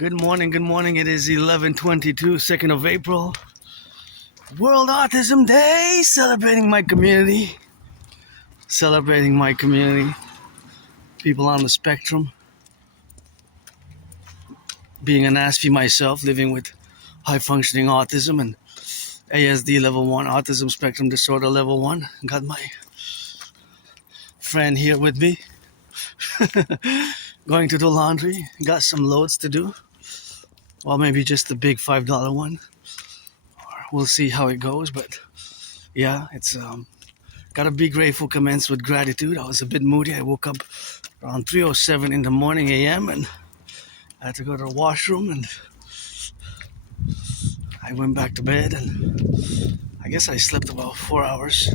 Good morning, good morning. It is 11:22, 2nd of April. World Autism Day, celebrating my community. People on the spectrum. Being an Aspie myself, living with high-functioning autism and ASD level 1, autism spectrum disorder level 1. Got my friend here with me. Going to do laundry. Got some loads to do. Well, maybe just the big $5 one. We'll see how it goes, but yeah, it's gotta be grateful. Commence with gratitude. I was a bit moody. I woke up around 3:07 in the morning a.m. and I had to go to the washroom, and I went back to bed, and I guess I slept about 4 hours.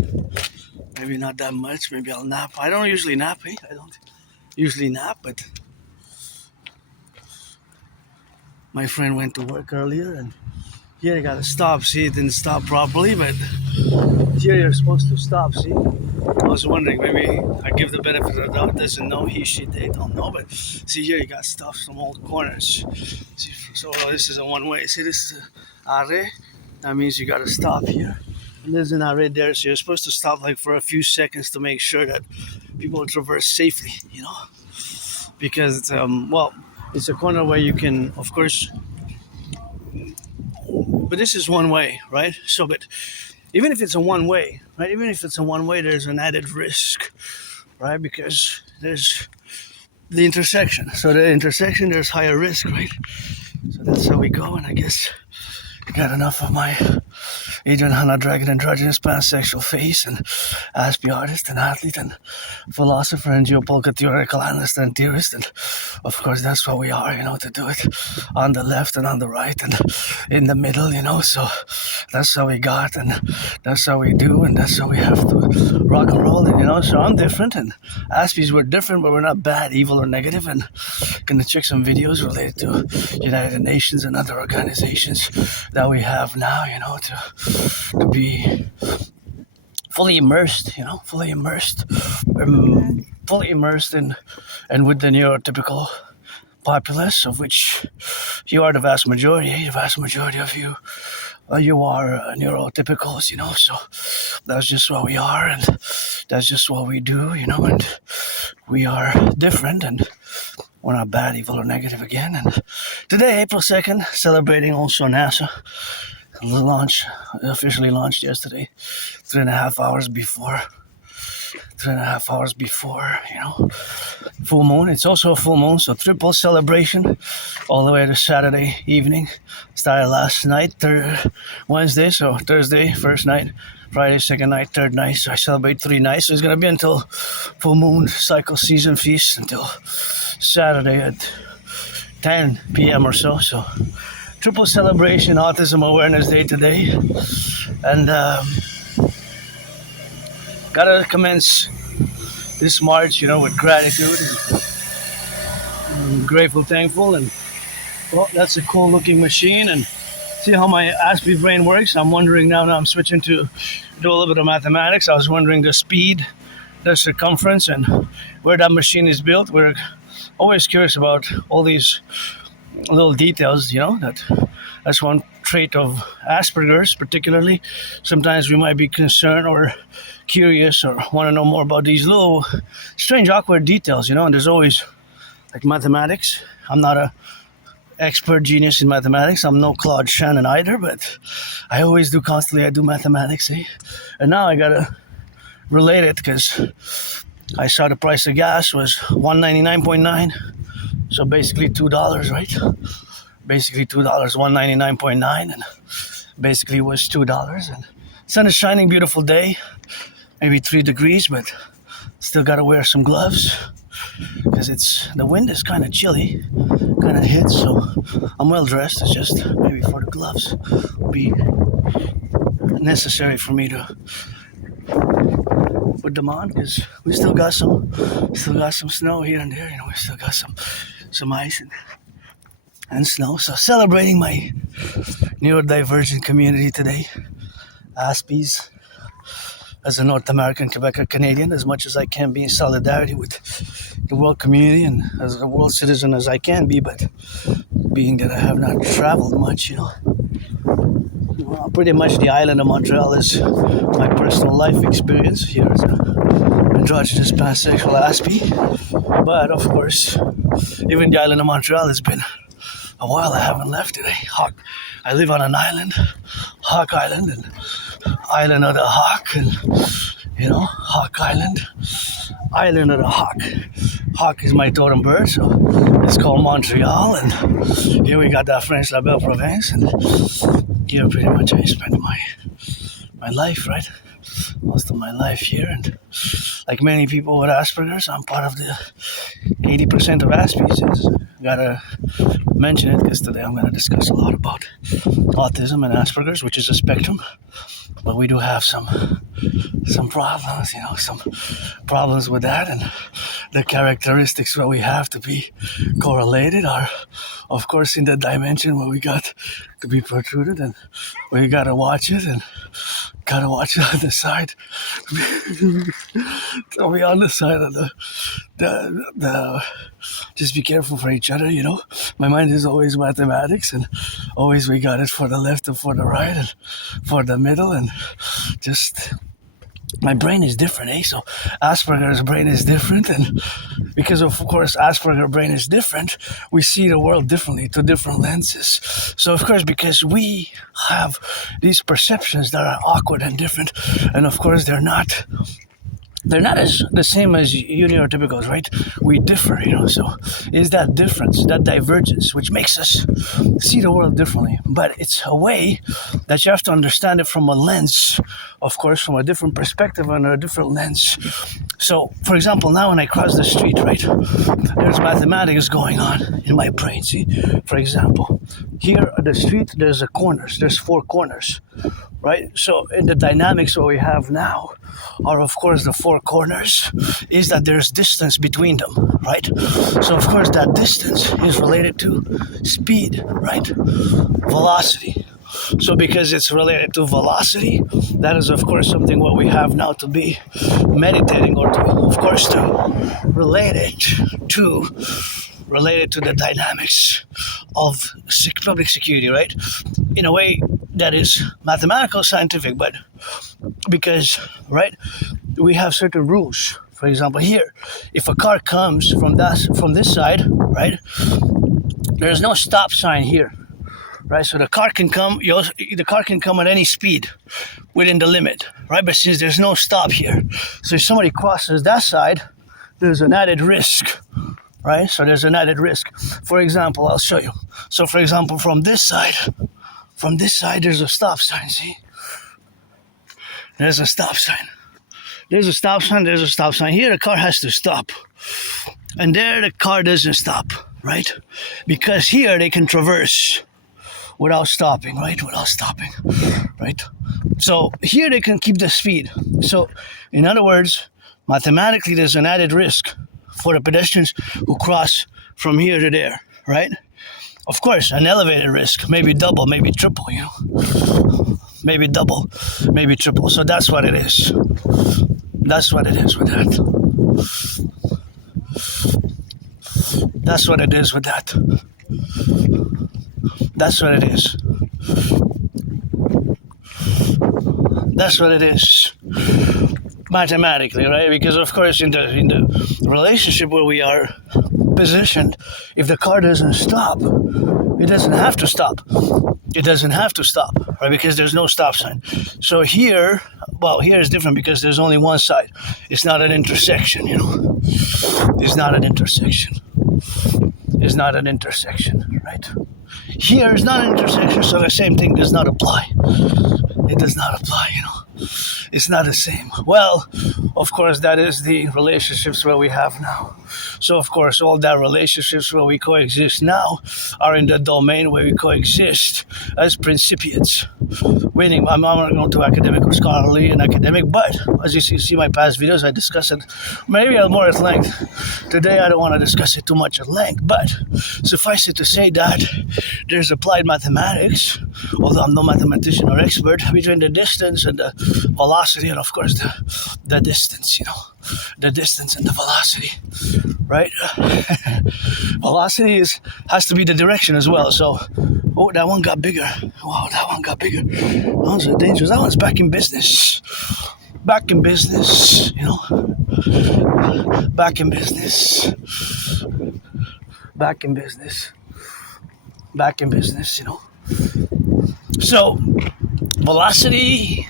Maybe not that much. Maybe I'll nap. I don't usually nap. I don't usually nap, but my friend went to work earlier, and here you gotta stop. See, it didn't stop properly, but here you're supposed to stop. See, I was wondering, maybe I give the benefit of the doubt. Doesn't know, he, she, they don't know, but see here you got stuff, some old corners. See, so this is a one way. See, this is a arrêt. That means you gotta stop here. And there's an arrêt there, so you're supposed to stop like for a few seconds to make sure that people traverse safely, because it's it's a corner where you can, of course, but this is one way, right? So, but even if it's a one way, right? Even if it's a one way, there's an added risk, right? Because there's the intersection. So the intersection, there's higher risk, right? So that's how we go. And I guess I got enough of my Adrian Hanna Dragon androgynous pansexual face and Aspie artist and athlete and philosopher and geopolitical theoretical analyst and theorist, and of course that's what we are, to do it on the left and on the right and in the middle, so that's how we got, and that's how we do, and that's how we have to rock and roll it, so I'm different, and Aspies were different, but we're not bad, evil, or negative, and gonna check some videos related to United Nations and other organizations that we have now, to be fully immersed, fully immersed in and with the neurotypical populace, of which you are the vast majority. The vast majority of you, you are neurotypicals, so that's just what we are, and that's just what we do, and we are different, and we're not bad, evil, or negative again. And today, April 2nd, celebrating also NASA. Officially launched yesterday, 3.5 hours before, full moon. It's also a full moon, so triple celebration all the way to Saturday evening. Started last night, Wednesday, so Thursday, first night, Friday, second night, third night. So I celebrate 3 nights. So it's going to be until full moon cycle season feast until Saturday at 10 p.m. or so. So triple celebration, Autism Awareness Day today, and gotta commence this March, with gratitude and grateful, thankful, and that's a cool looking machine. And see how my Aspie brain works. I'm wondering now I'm switching to do a little bit of mathematics. I was wondering the speed, the circumference, and where that machine is built. We're always curious about all these little details, that's one trait of Asperger's particularly. Sometimes we might be concerned or curious or want to know more about these little strange, awkward details, and there's always, like mathematics. I'm not a expert genius in mathematics. I'm no Claude Shannon either, but I always do constantly. I do mathematics, and now I gotta relate it because I saw the price of gas was $1.99.9. So basically $2, right? Basically $2, $1.99.9, and basically it was $2. And sun is shining, beautiful day, maybe 3 degrees, but still gotta wear some gloves because the wind is kind of chilly, kind of hits. So I'm well dressed. It's just maybe for the gloves will be necessary for me to put them on, because we still got some snow here and there. We still got some ice and snow. So celebrating my neurodivergent community today, Aspies, as a North American Quebecer Canadian, as much as I can be in solidarity with the world community and as a world citizen as I can be. But being that I have not traveled much, pretty much the island of Montreal is my personal life experience here as an androgynous pansexual Aspie. But of course, even the island of Montreal has been a while. I haven't left it. I live on an island, Hawk Island, and Island of the Hawk, and Hawk Island, Island of the Hawk. Hawk is my totem bird, so it's called Montreal, and here we got that French La Belle Province, and here pretty much I spent my life, right? Most of my life here, and like many people with Asperger's, I'm part of the 80% of Aspiesque. Gotta mention it because today I'm gonna discuss a lot about autism and Asperger's, which is a spectrum, but we do have some problems, some problems with that, and the characteristics that we have to be correlated are, of course, in the dimension where we got to be protruded, and we gotta watch it, and gotta watch it on the side. So be on the side of the just be careful for each other, My mind is always mathematics, and always we got it for the left and for the right and for the middle, and just my brain is different, So Asperger's brain is different, and because of course Asperger's brain is different, we see the world differently through different lenses. So of course, because we have these perceptions that are awkward and different, and of course they're not as the same as neurotypicals, right? We differ, so is that difference, that divergence, which makes us see the world differently. But it's a way that you have to understand it from a lens, of course, from a different perspective and a different lens. So, for example, now when I cross the street, right, there's mathematics going on in my brain, see? For example, here at the street, there's 4 corners, right? So in the dynamics what we have now are, of course, the 4 corners is that there's distance between them, right? So of course that distance is related to speed, right? Velocity. So because it's related to velocity, that is of course something what we have now to be meditating, or to, of course, to related to the dynamics of public security, right? In a way that is mathematical, scientific, but because, right, we have certain rules. For example, here, if a car comes from this side, right, there's no stop sign here, right? So the car can come at any speed within the limit, right? But since there's no stop here, so if somebody crosses that side, there's an added risk, right? So there's an added risk. For example, I'll show you. So for example, from this side, there's a stop sign, see? There's a stop sign. There's a stop sign. Here the car has to stop. And there the car doesn't stop, right? Because here they can traverse without stopping, right? Right? So here they can keep the speed. So in other words, mathematically there's an added risk for the pedestrians who cross from here to there, right? Of course, an elevated risk, maybe double, maybe triple, Maybe double, maybe triple. So that's what it is. That's what it is with that. That's what it is with that. That's what it is. That's what it is. Mathematically, right? Because of course in the relationship where we are positioned, if the car doesn't stop, it doesn't have to stop. It doesn't have to stop, right? Because there's no stop sign. So here is different because there's only one side. It's not an intersection, It's not an intersection. It's not an intersection, right? Here is not an intersection, so the same thing does not apply. It does not apply, It's not the same. Well, of course, that is the relationships where we have now. So, of course, all that relationships where we coexist now are in the domain where we coexist as principiants. Meaning, I'm not going to academic or scholarly and academic, but as you see my past videos, I discuss it maybe more at length. Today, I don't want to discuss it too much at length, but suffice it to say that there's applied mathematics, although I'm no mathematician or expert, between the distance and the velocity and of course the distance, the distance and the velocity, right? Velocity has to be the direction as well. So, oh, that one got bigger. Wow, that one got bigger. That one's dangerous. That one's back in business. Back in business, Back in business. Back in business. Back in business, So, velocity.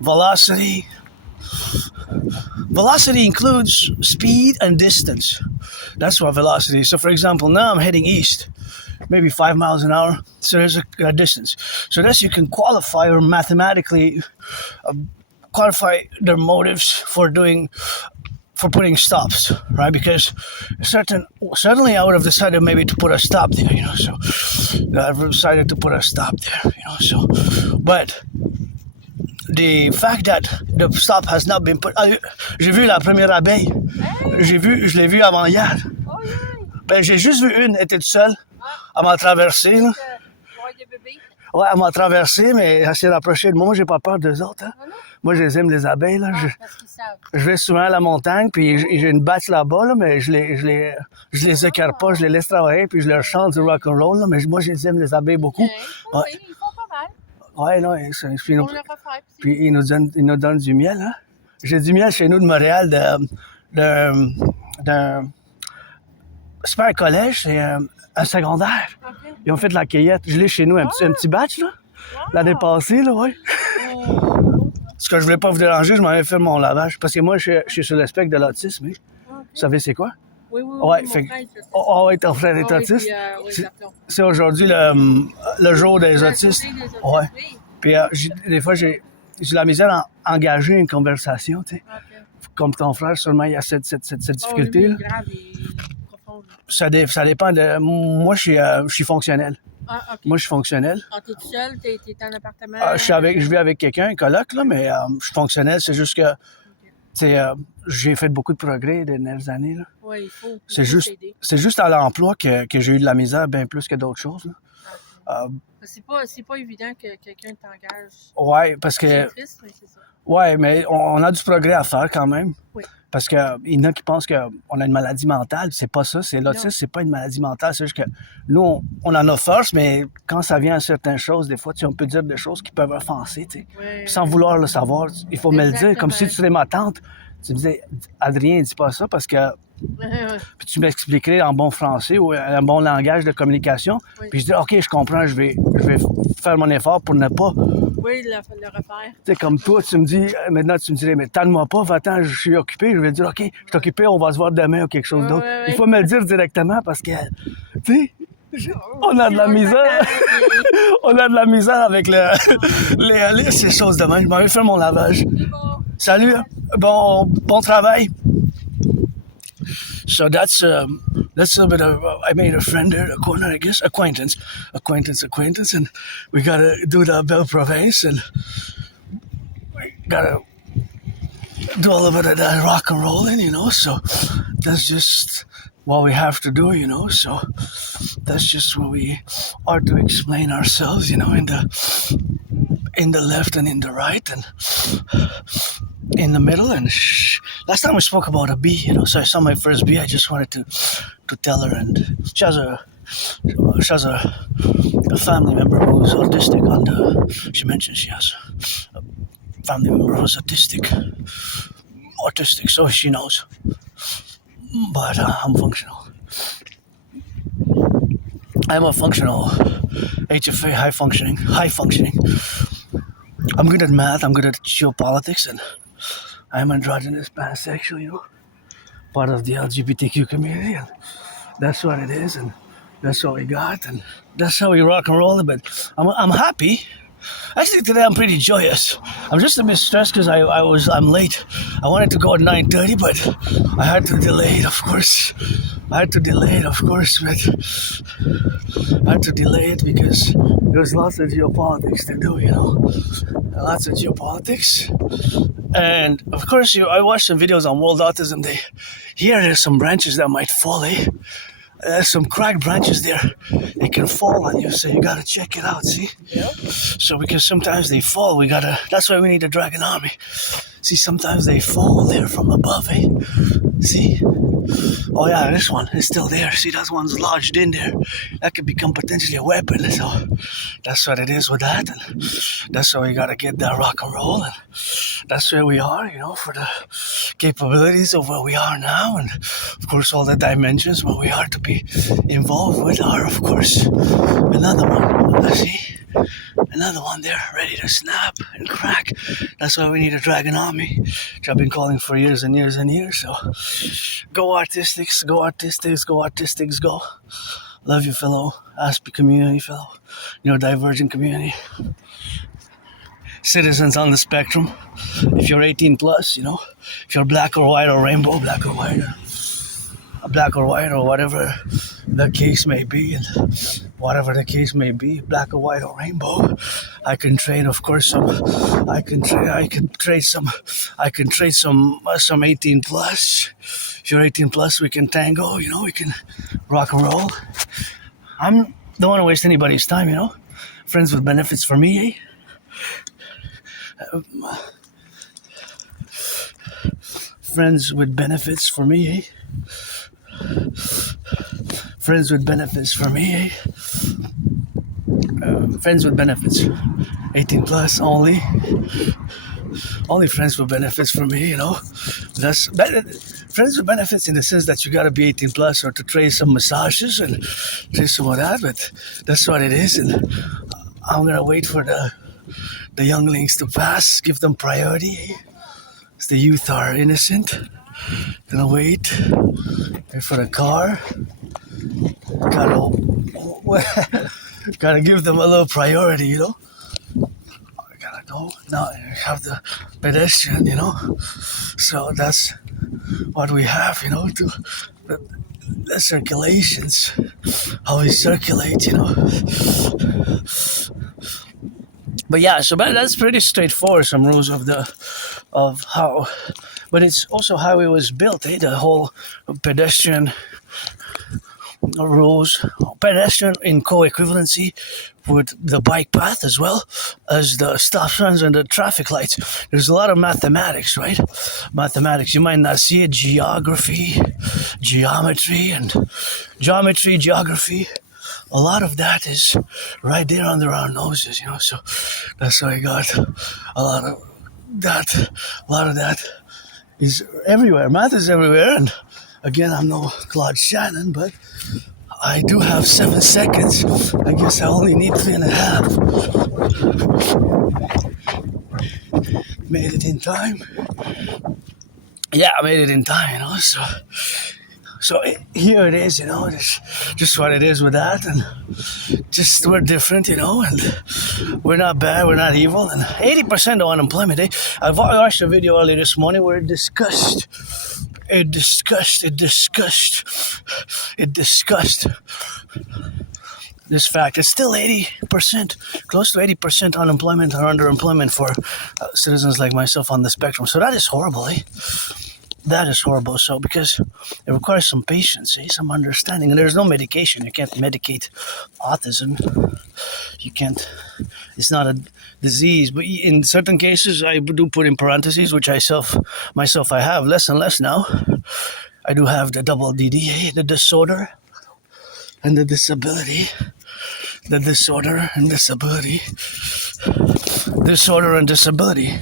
Velocity. Velocity includes speed and distance. That's what velocity is. So, for example, now I'm heading east, maybe 5 miles an hour. So there's a distance. So that's you can qualify or mathematically qualify their motives for putting stops, right? Because certainly I would have decided maybe to put a stop there, So I've decided to put a stop there, So, but the fact that the stop has not been put. J'ai vu la première abeille. Je l'ai vue avant hier. Ben, j'ai juste vu une, elle était toute seule. Elle m'a traversé, là. Ouais, elle m'a traversé, mais elle s'est rapprochée de moi. Moi, j'ai pas peur d'eux autres, hein. Moi, je les aime, les abeilles, là. Je vais souvent à la montagne, puis j'ai une bâche là-bas, là, mais je les écarte pas, je les laisse travailler, puis je leur chante du rock-and-roll, là. Mais moi, je les aime, les abeilles, beaucoup. Oui, ils font pas mal. Ouais, non, puis ils nous donnent du miel, hein. J'ai du miel chez nous de Montréal, c'est pas un collège, c'est un secondaire. Okay. Ils ont fait de la cueillette. Je l'ai chez nous, un petit batch, là. L'année passée, là, oui. Parce que je voulais pas vous déranger, je m'en vais faire mon lavage. Parce que moi, je suis sur le spectre de l'autisme. Vous savez c'est quoi? Oui, ouais, fait... oui, ton frère est autiste. Puis, c'est aujourd'hui le jour des autistes. Ouais. Puis des fois, j'ai la misère à engager une conversation, tu sais. Okay. Comme ton frère, sûrement, il y a cette difficulté. Lui, grave et profonde. Ça dépend de... Moi, je suis fonctionnel. Ah, okay. Moi, je suis fonctionnel. Quand t'es tout seul, t'es en appartement? Je vis avec quelqu'un, un coloc, là, mais je suis fonctionnel. C'est juste que, j'ai fait beaucoup de progrès les dernières années, là. Oui, il faut. C'est juste à l'emploi que j'ai eu de la misère bien plus que d'autres choses, là. Okay. C'est pas évident que quelqu'un t'engage. Ouais, parce que... C'est triste, mais c'est ça. Ouais, mais on a du progrès à faire quand même. Oui. Parce qu'il y en a qui pensent qu'on a une maladie mentale. C'est pas ça. L'autisme, c'est pas une maladie mentale. C'est juste que nous, on en a force, mais quand ça vient à certaines choses, des fois, on peut dire des choses qui peuvent offenser, tu sais. Oui. Sans vouloir le savoir. Il faut me le dire. Comme si tu serais ma tante. Tu me disais, Adrien, dis pas ça parce que... Puis tu m'expliquerais en bon français ou un bon langage de communication. Oui. Puis je dis, OK, je comprends, je vais faire mon effort pour ne pas... Oui, le refaire. Tu sais, comme toi, tu me dis, maintenant tu me dirais, mais tanne-moi pas, va-t'en, je suis occupé. Je vais dire, OK, je suis occupé, on va se voir demain ou quelque chose d'autre. Il faut me le dire directement parce que, tu sais, on a de la misère. On a de la misère avec ces choses de même. Je m'en vais faire mon lavage. Salut, bon travail. So that's a bit of, I made a friend there, I guess, acquaintance, and we gotta do the belle province, and we gotta do a little bit of that rock and rolling, so that's just what we have to do, so that's just what we are to explain ourselves, in the left and in the right, and in the middle. And last time we spoke about a bee, so I saw my first bee. I just wanted to tell her, and she has a family member who's autistic. She mentioned she has a family member who's autistic, so she knows. But I'm functional. I'm a functional HFA, high functioning. I'm good at math, I'm good at geopolitics, and I'm androgynous pansexual, part of the LGBTQ community, and that's what it is, and that's what we got, and that's how we rock and roll it. But I'm happy. Actually, today I'm pretty joyous. I'm just a bit stressed because I'm late. I wanted to go at 9:30, but I had to delay it, of course. But I had to delay it because there's lots of geopolitics to do, lots of geopolitics. And of course, I watched some videos on World Autism Day. Here, there's some branches that might fall, There's some cracked branches there. It can fall on you, so you gotta check it out, see? Yeah. So because sometimes they fall, that's why we need a dragon army. See, sometimes they fall there from above, eh? See? Oh yeah, this one is still there. See, that one's lodged in there. That could become potentially a weapon. So that's what it is with that. And that's why we gotta get that rock and roll. And that's where we are, for the capabilities of where we are now. And of course, all the dimensions where we are to be involved with are, of course, another one. See? Another one there, ready to snap and crack. That's why we need a dragon army, which I've been calling for years and years and years. So, go artistics, go artistics, go artistics, go. Love you, fellow Aspie community, fellow divergent community. Citizens on the spectrum. If you're 18 plus, if you're black or white or rainbow, black or white, or whatever the case may be, and whatever the case may be, black or white or rainbow, I can trade, of course, some 18 plus. If you're 18 plus, we can tango, we can rock and roll. Don't want to waste anybody's time, Friends with benefits for me, Friends with benefits for me, Friends with benefits for me, Friends with benefits, 18 plus only. Only friends with benefits for me, That's friends with benefits in the sense that you gotta be 18 plus or to trade some massages and trade some of that, but that's what it is. And I'm gonna wait for the younglings to pass, give them priority. As the youth are innocent. Gonna wait for the car. Gotta give them a little priority, I gotta go. Now I have the pedestrian, So that's what we have, to the circulations, how we circulate, But yeah, so that's pretty straightforward. Some rules of how, but it's also how it was built. The whole pedestrian rules, pedestrian in co-equivalency with the bike path as well as the stop signs and the traffic lights. There's a lot of mathematics, right? Mathematics. You might not see it. Geography, geometry. A lot of that is right there under our noses, So that's why I got a lot of that. A lot of that is everywhere. Math is everywhere. And again, I'm no Claude Shannon, but I do have 7 seconds. I guess I only need 3.5. Made it in time. Yeah, I made it in time, So here it is, it's just what it is with that, and just we're different, and we're not bad, we're not evil, and 80% of unemployment. I watched a video earlier this morning where it discussed this fact. It's still 80%, close to 80% unemployment or underemployment for citizens like myself on the spectrum. So that is horrible, That is horrible. So because it requires some patience, some understanding, and there's no medication. You can't medicate autism. You can't. It's not a disease. But in certain cases, I do put in parentheses, which I have less and less now. I do have the double dedie, the disorder and the disability. The disorder and disability. Disorder and disability.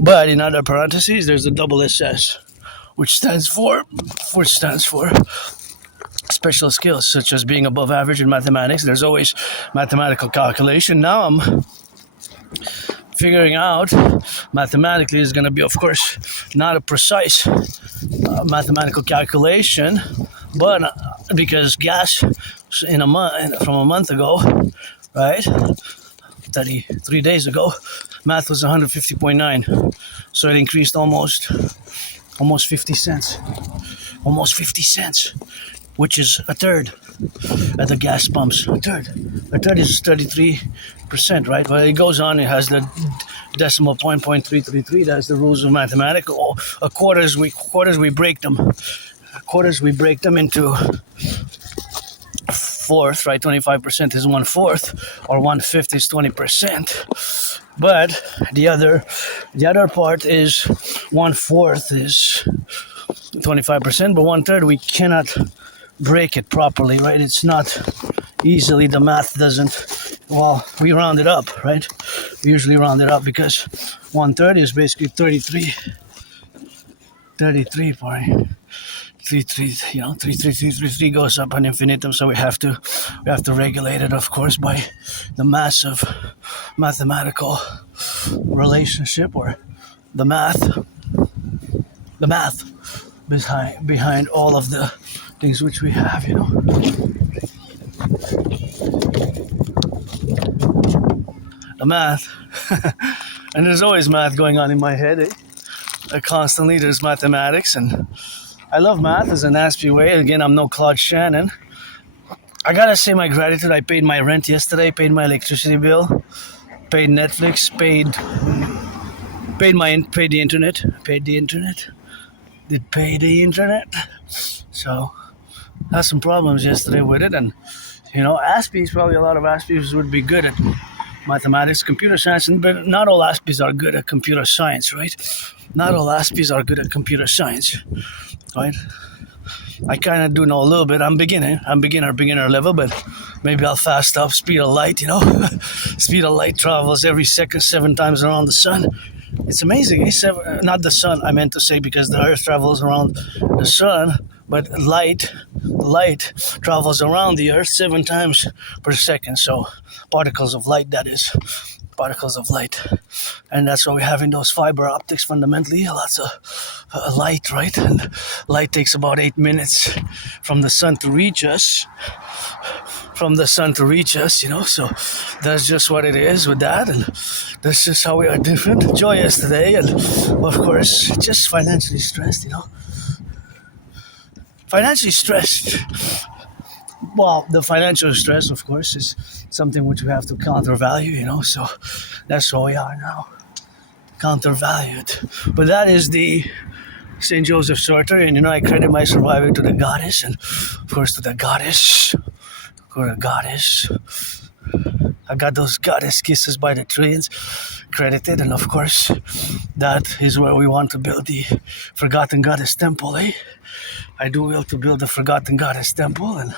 But in other parentheses, there's the double SS, which stands for special skills, such as being above average in mathematics. There's always mathematical calculation. Now I'm figuring out mathematically is going to be, of course, not a precise mathematical calculation, but because gas from a month ago, right? 33 days ago, math was 150.9, so it increased almost 50 cents, which is a third at the gas pumps. A third is 33%, right? But it goes on. It has the decimal point 0.333. That's the rules of mathematics. Quarters we break them. Quarters we break them into 1/4, right? 25% is 1/4, or 1/5 is 20%. But the other part is 1/4 is 25%, but 1/3 we cannot break it properly, right? It's not easily, the math doesn't, well, we round it up, right? We usually round it up because 1/3 is basically 33 point 33, 33 goes up an infinitum, so we have to regulate it, of course, by the massive mathematical relationship, or the math behind all of the things which we have, the math. And there's always math going on in my head, constantly there's mathematics, and I love math as an Aspie way. Again, I'm no Claude Shannon. I gotta say my gratitude. I paid my rent yesterday, paid my electricity bill, paid Netflix, paid the internet, did pay the internet. So I had some problems yesterday with it, and Aspies, probably a lot of Aspies would be good at mathematics, computer science, but not all Aspies are good at computer science, right? Not all Aspies are good at computer science, right? I kind of do know a little bit. I'm beginner level, but maybe I'll fast up. Speed of light, speed of light travels every second 7 times around the sun. It's amazing. Not the sun, I meant to say, because the earth travels around the sun, but light travels around the earth 7 times per second. So particles of light, that is. Particles of light. And that's what we have in those fiber optics, fundamentally. Lots of light, right? And light takes about 8 minutes from the sun to reach us. So that's just what it is with that, and that's just how we are different. Joy yesterday, and of course, just financially stressed, Financially stressed. Well, the financial stress, of course, is something which we have to countervalue, so that's where we are now. Countervalued. But that is the St. Joseph Sorter, and I credit my surviving to the goddess, and of course to the goddess. I got those goddess kisses by the trillions credited, and of course that is where we want to build the Forgotten Goddess Temple, I do will to build the Forgotten Goddess Temple, and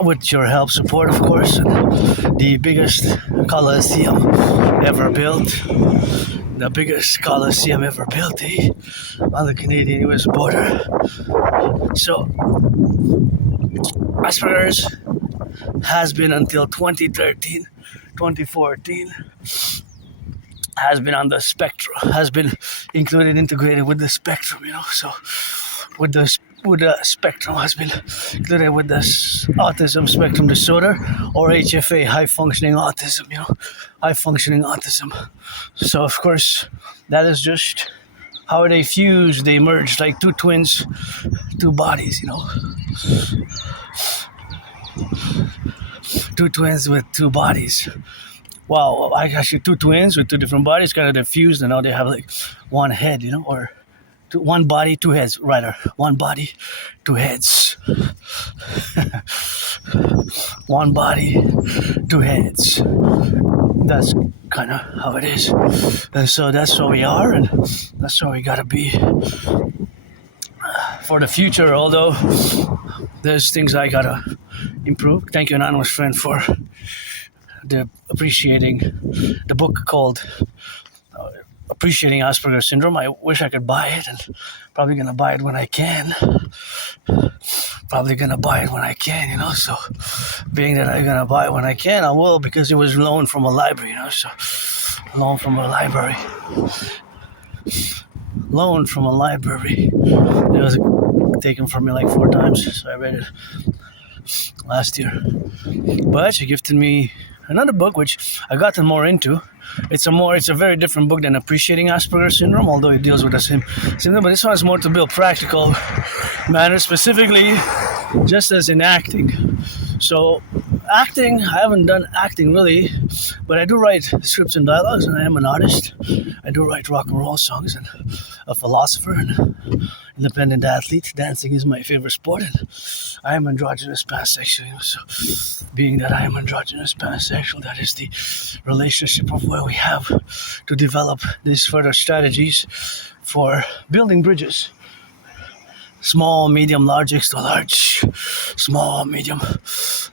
with your help, support, of course, and the biggest Colosseum ever built. The biggest Colosseum ever built, on the Canadian-US border. So Asperger's has been until 2013, 2014, has been on the spectrum, has been integrated with the spectrum, so with the spectrum has been included with the autism spectrum disorder, or HFA, high functioning autism, high functioning autism. So of course that is just how they fuse, they merge like two twins, two bodies, two twins with two bodies. Wow, actually 2 twins with 2 different bodies kind of fused, and now they have like one head, or one body, 2 heads, rather. One body, 2 heads. One body, 2 heads. That's kind of how it is. And so that's where we are, and that's where we gotta be for the future, although there's things I gotta improve. Thank you, Anonymous Friend, for appreciating the book called Appreciating Asperger's Syndrome. I wish I could buy it, and probably gonna buy it when I can. So being that I'm gonna buy it when I can, I will, because it was loaned from a library, so loaned from a library. It was taken from me like 4 times, so I read it last year. But she gifted me another book which I've gotten more into. It's a very different book than Appreciating Asperger's Syndrome, although it deals with the same syndrome. But this one is more to build practical matters, specifically just as in acting. So acting, I haven't done acting really, but I do write scripts and dialogues, and I am an artist. I do write rock and roll songs, and a philosopher, and independent athlete. Dancing is my favorite sport, and I am androgynous pansexual. So, being that I am androgynous pansexual, that is the relationship of where we have to develop these further strategies for building bridges. Small, medium, large, extra large. Small, medium,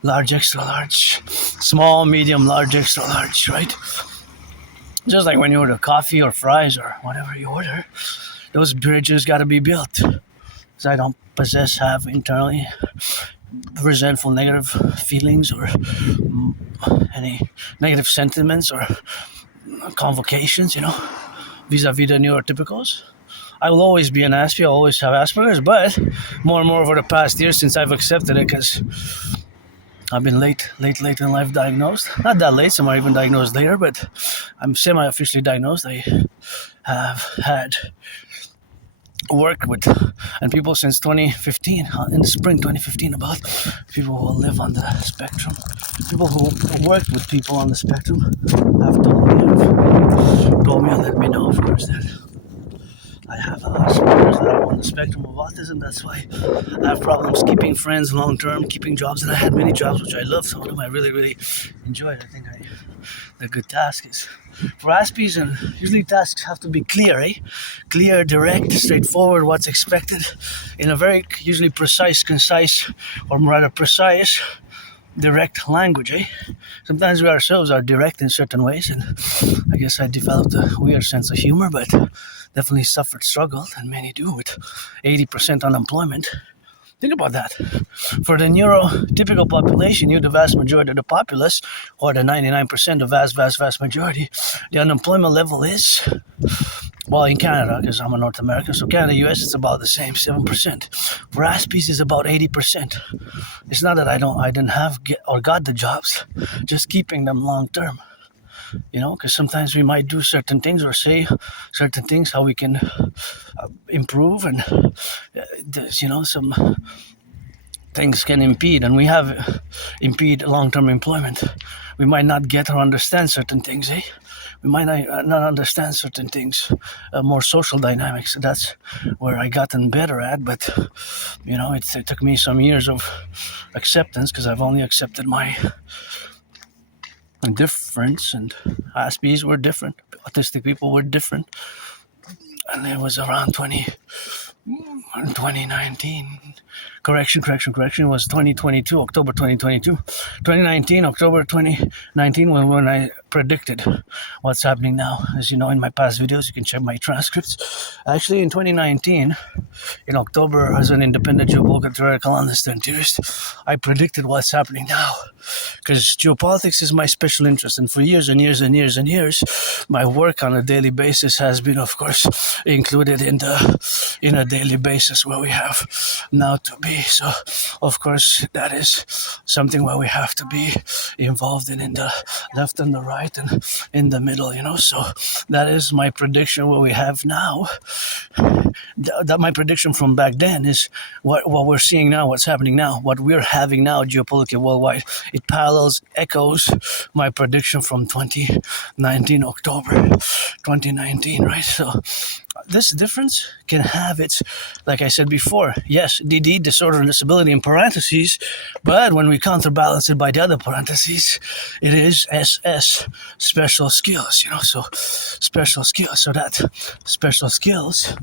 large, extra large. Small, medium, large, extra large, right? Just like when you order coffee or fries or whatever you order, those bridges got to be built. Because I don't have internally resentful negative feelings or any negative sentiments or convocations, vis-a-vis the neurotypicals. I will always be an Aspie, I'll always have Asperger's, but more and more over the past years since I've accepted it, because I've been late in life diagnosed. Not that late, some are even diagnosed later, but I'm semi-officially diagnosed. I have had work with and people since 2015, in the spring 2015, about people who live on the spectrum. People who worked with people on the spectrum have told me and let me know, of course, that I have Asperger's, that I'm on the spectrum of autism. That's why I have problems keeping friends long term, keeping jobs, and I had many jobs which I loved. Some of them I really enjoyed. I think the good task is for Aspies, and usually tasks have to be clear, clear, direct, straightforward, what's expected, in a very usually precise, concise, or rather precise, direct language. Sometimes we ourselves are direct in certain ways, and I guess I developed a weird sense of humor, but definitely struggled, and many do, with 80% unemployment. Think about that. For the neurotypical population, the vast majority of the populace, or the 99%, the vast majority, the unemployment level is, well, in Canada, because I'm a North American, so Canada, US, it's about the same, 7%. For Aspies, it's about 80%. It's not that I didn't got the jobs, just keeping them long term. Because sometimes we might do certain things or say certain things, how we can improve, and some things can impede, and we have impede long-term employment. We might not get or understand certain things, We might not understand certain things, more social dynamics. That's where I gotten better at, but it took me some years of acceptance, because I've only accepted my difference, and Aspies were different, autistic people were different, and it was around 2019. Correction, it was 2022, October 2022. 2019, October 2019, when I predicted what's happening now. As you know, in my past videos, you can check my transcripts. Actually, in 2019, in October, as an independent geopolitical theoretical analyst and theorist, I predicted what's happening now. Because geopolitics is my special interest, and for years and years, my work on a daily basis has been, of course, included in a daily basis where we have now to be. So, of course, that is something where we have to be involved in the left and the right and in the middle, So that is my prediction. What we have now, that my prediction from back then is what we're seeing now, what's happening now, what we're having now, geopolitically worldwide. It parallels, echoes my prediction from 2019, October 2019, right? So this difference can have its, like I said before, yes, dedie, disorder and disability in parentheses, but when we counterbalance it by the other parentheses, it is SS, special skills, So special skills, so that special skills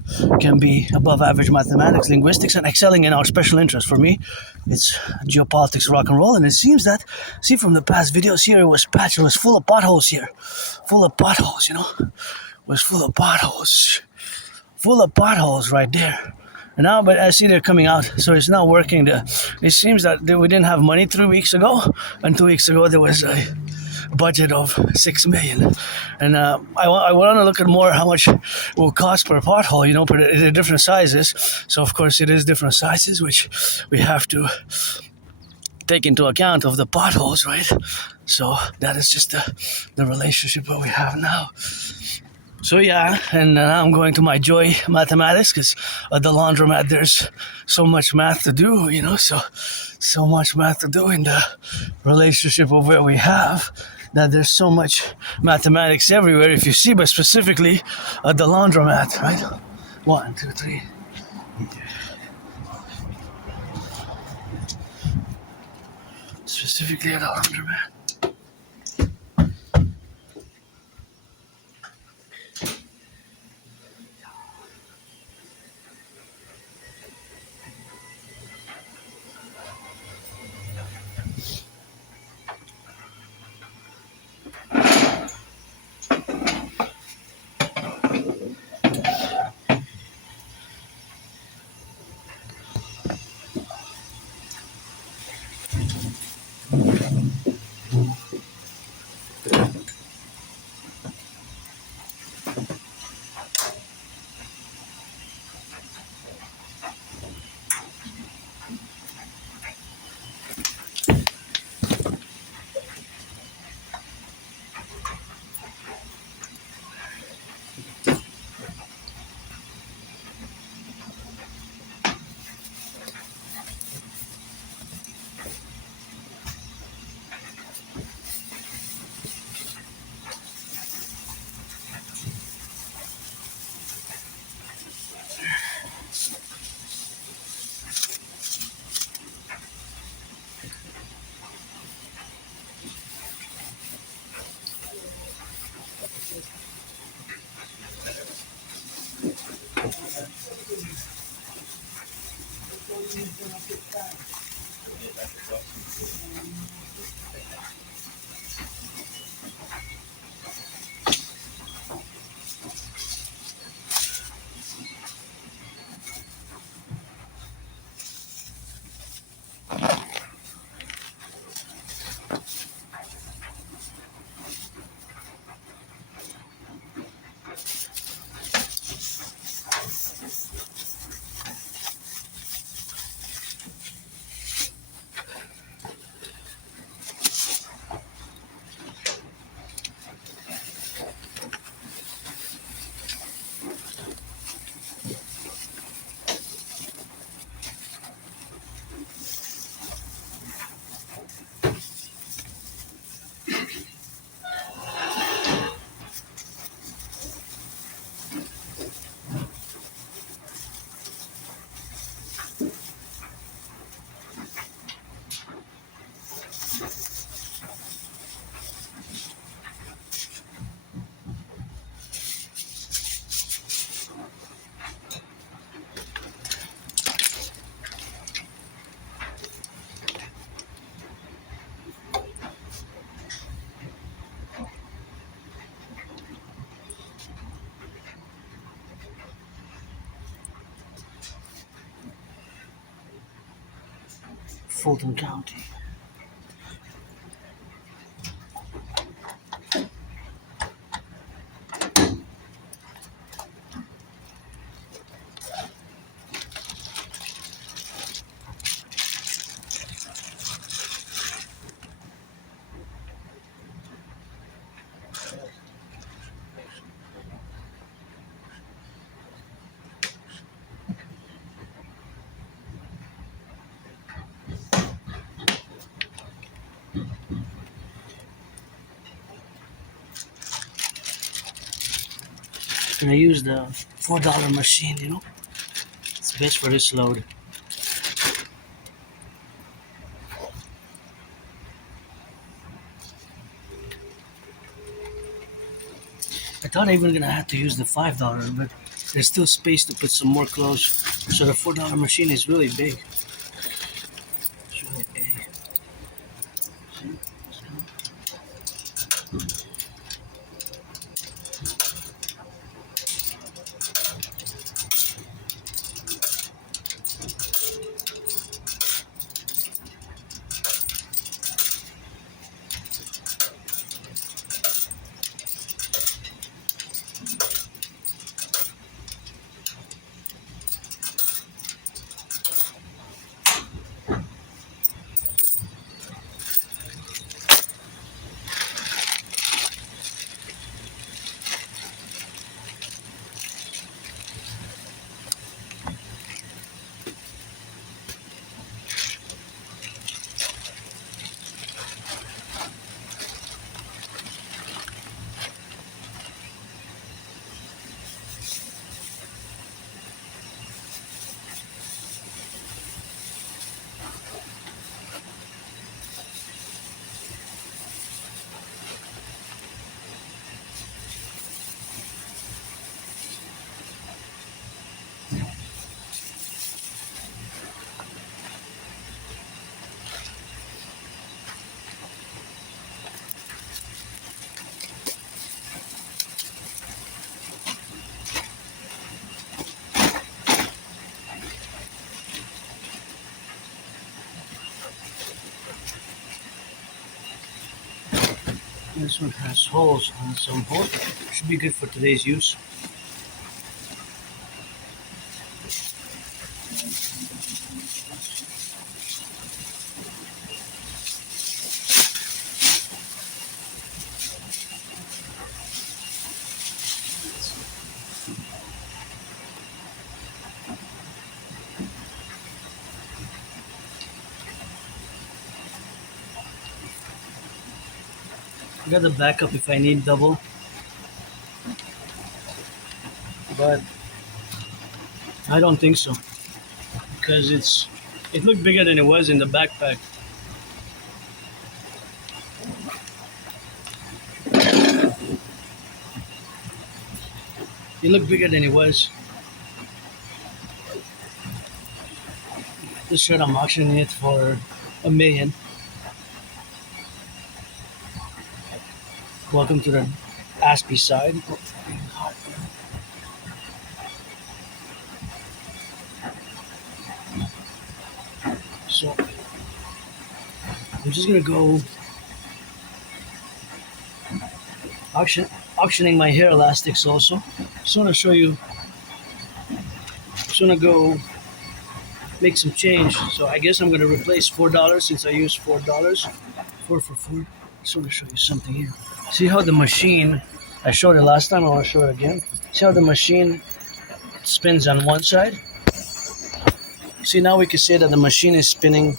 can be above average mathematics, linguistics, and excelling in our special interest. For me, it's geopolitics, rock and roll, and it seems that, see from the past videos here, it was patched, it was full of potholes here, full of potholes, It was full of potholes right there. And now, but I see they're coming out, so it's not working. It seems that we didn't have money 3 weeks ago, and 2 weeks ago there was a budget of $6 million. And I want to look at more how much it will cost per pothole, but it's different sizes. So of course it is different sizes, which we have to take into account of the potholes, right? So that is just the relationship that we have now. So yeah, and now I'm going to my joy mathematics, because at the laundromat there's so much math to do, so much math to do in the relationship of where we have, that there's so much mathematics everywhere, if you see, but specifically at the laundromat, right? 1, 2, 3. specifically at laundromat. Fulton County. And I use the $4 machine, you know. It's best for this load. I thought I was gonna have to use the $5, but there's still space to put some more clothes. So the $4 machine is really big. It's really big. This one has holes on some holes. Should be good for today's use. I got the backup if I need double, but I don't think so because it looked bigger than it was in the backpack. It looked bigger than it was. This shirt I'm auctioning it for $1 million. Welcome to the Aspie side. So I'm just gonna go auctioning my hair elastics also. Just wanna show you. Just wanna go make some change. So I guess I'm gonna replace $4 since I used $4. 4 for 4. Just wanna show you something here. See how the machine, I showed it last time, I want to show it again. See how the machine spins on one side? See, now we can say that the machine is spinning,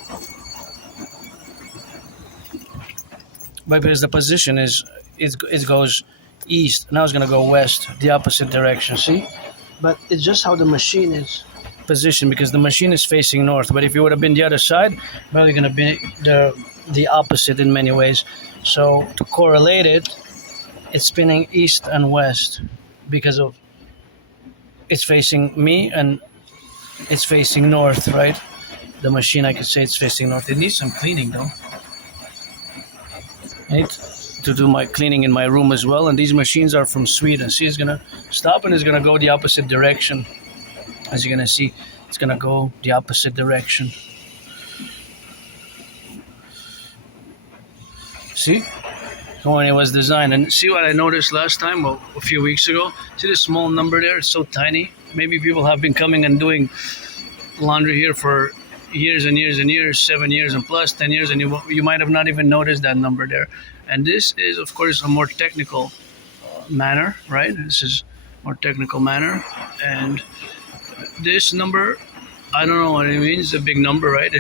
but because the position is, it goes east, now it's going to go west, the opposite direction, see? But it's just how the machine is positioned because the machine is facing north, but if it would have been the other side, probably going to be the opposite in many ways. So to correlate it, it's spinning east and west because of it's facing me and it's facing north, right? The machine, I could say it's facing north. It needs some cleaning though. I need to do my cleaning in my room as well. And these machines are from Sweden. See, it's gonna stop and it's gonna go the opposite direction. As you're gonna see, it's gonna go the opposite direction. See? When it was designed. And see what I noticed last time, well, a few weeks ago? See the small number there? It's so tiny. Maybe people have been coming and doing laundry here for years and years and years, 7 years and plus, 10 years, and you might have not even noticed that number there. And this is, of course, a more technical manner, right? This is more technical manner. And this number, I don't know what it means. It's a big number, right?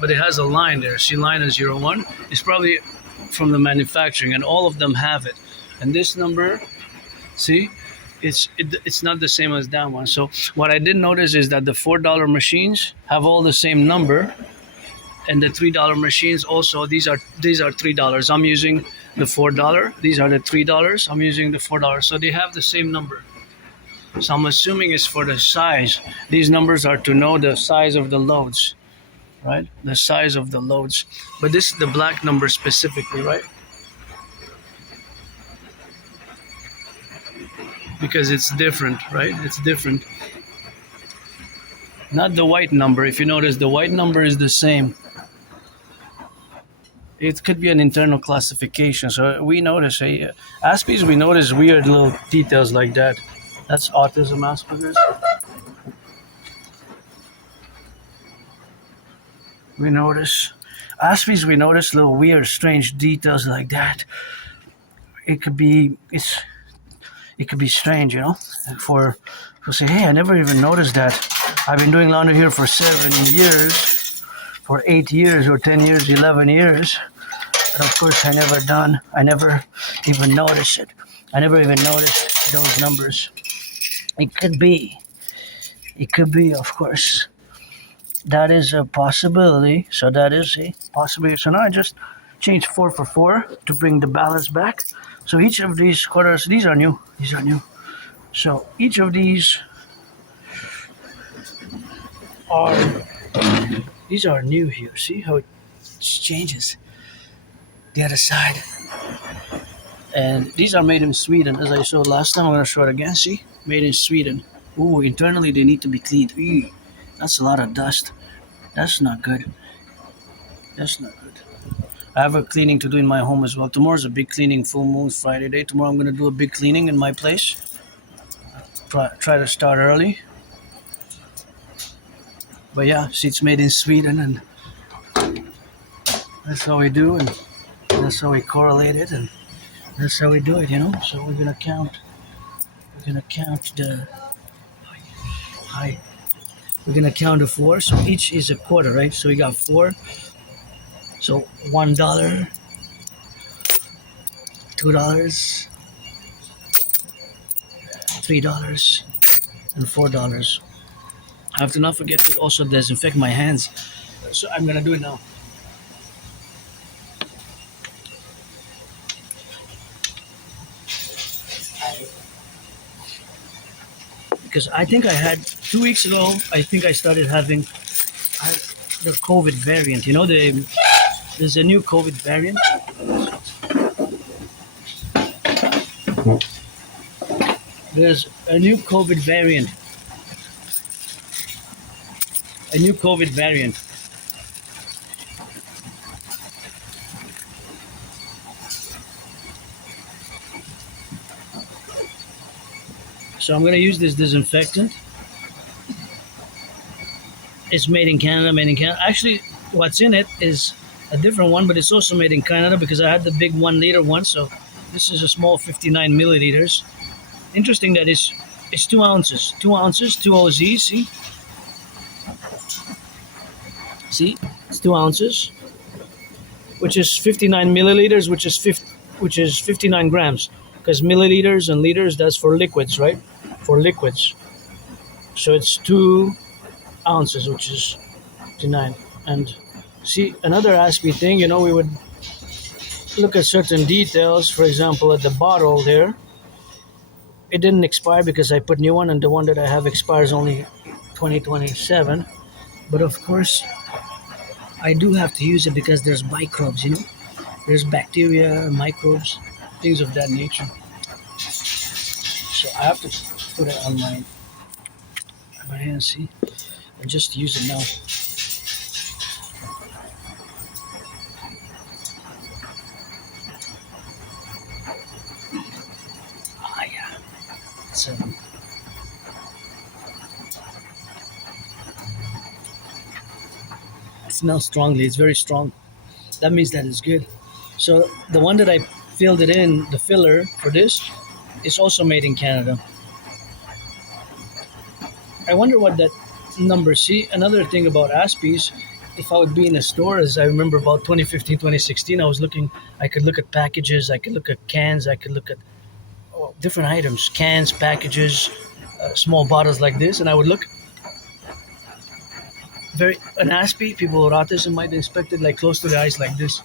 But it has a line there. See, line is 01. It's probably from the manufacturing, and all of them have it. And this number, see, it's not the same as that one. So what I did notice is that the $4 machines have all the same number, and the $3 machines also. These are $3. I'm using the $4. These are the $3. I'm using the $4. So they have the same number. So I'm assuming it's for the size. These numbers are to know the size of the loads. Right? The size of the loads. But this is the black number specifically, right? Because it's different, right? It's different. Not the white number. If you notice, the white number is the same. It could be an internal classification. So we notice, Aspies, we notice weird little details like that. That's autism Asperger's. We notice Aspies. We notice little weird, strange details like that. It could be strange, you know. For say, hey, I never even noticed that. I've been doing laundry here for 7 years, for 8 years, or 10 years, 11 years. And of course, I never even noticed it. I never even noticed those numbers. It could be, of course. That is a possibility. So that is a possibility. So now I just changed 4 for 4 to bring the balance back. So each of these quarters, these are new. So each of these are new here. See how it changes the other side. And these are made in Sweden, as I showed last time. I'm going to show it again. See, made in Sweden. Ooh, internally they need to be cleaned. Ew. That's a lot of dust. That's not good. I have a cleaning to do in my home as well. Tomorrow's a big cleaning, full moon, Friday day. Tomorrow I'm going to do a big cleaning in my place. Try to start early. But yeah, see, it's made in Sweden, and that's how we do, and that's how we correlate it, and that's how we do it, So we're gonna count. We're gonna count the. Hi. We're gonna count the four. So each is a quarter, right? So we got four. So $1, $2, $3, and $4. I have to not forget to also disinfect my hands. So I'm gonna do it now. Because I think I had 2 weeks ago, I think I started having the COVID variant. There's a new COVID variant. There's a new COVID variant. A new COVID variant. So I'm going to use this disinfectant. It's made in Canada, Actually, what's in it is a different one, but it's also made in Canada because I had the big 1 liter one. So this is a small 59 milliliters. Interesting that it's 2 ounces. 2 ounces, 2 OZ, see? See? It's 2 ounces, which is 59 milliliters, which is 59 grams. Because milliliters and liters, that's for liquids, right? For liquids. So it's 2 ounces, which is 59. And see, another Aspie thing, we would look at certain details. For example, at the bottle there, it didn't expire because I put new one, and the one that I have expires only 2027. But of course, I do have to use it because there's microbes, There's bacteria, microbes, things of that nature. So I have to put it on my hand, see? And just use it now. Yeah. So it smells strongly. It's very strong. That means that it's good. So the one that I filled it in, the filler for this, is also made in Canada. I wonder what that number. See, another thing about Aspies, if I would be in a store, as I remember about 2015, 2016, I could look at packages, I could look at cans, I could look at different items, cans, packages, small bottles like this, and I would look. An Aspie, people with autism might inspect it like close to the eyes like this.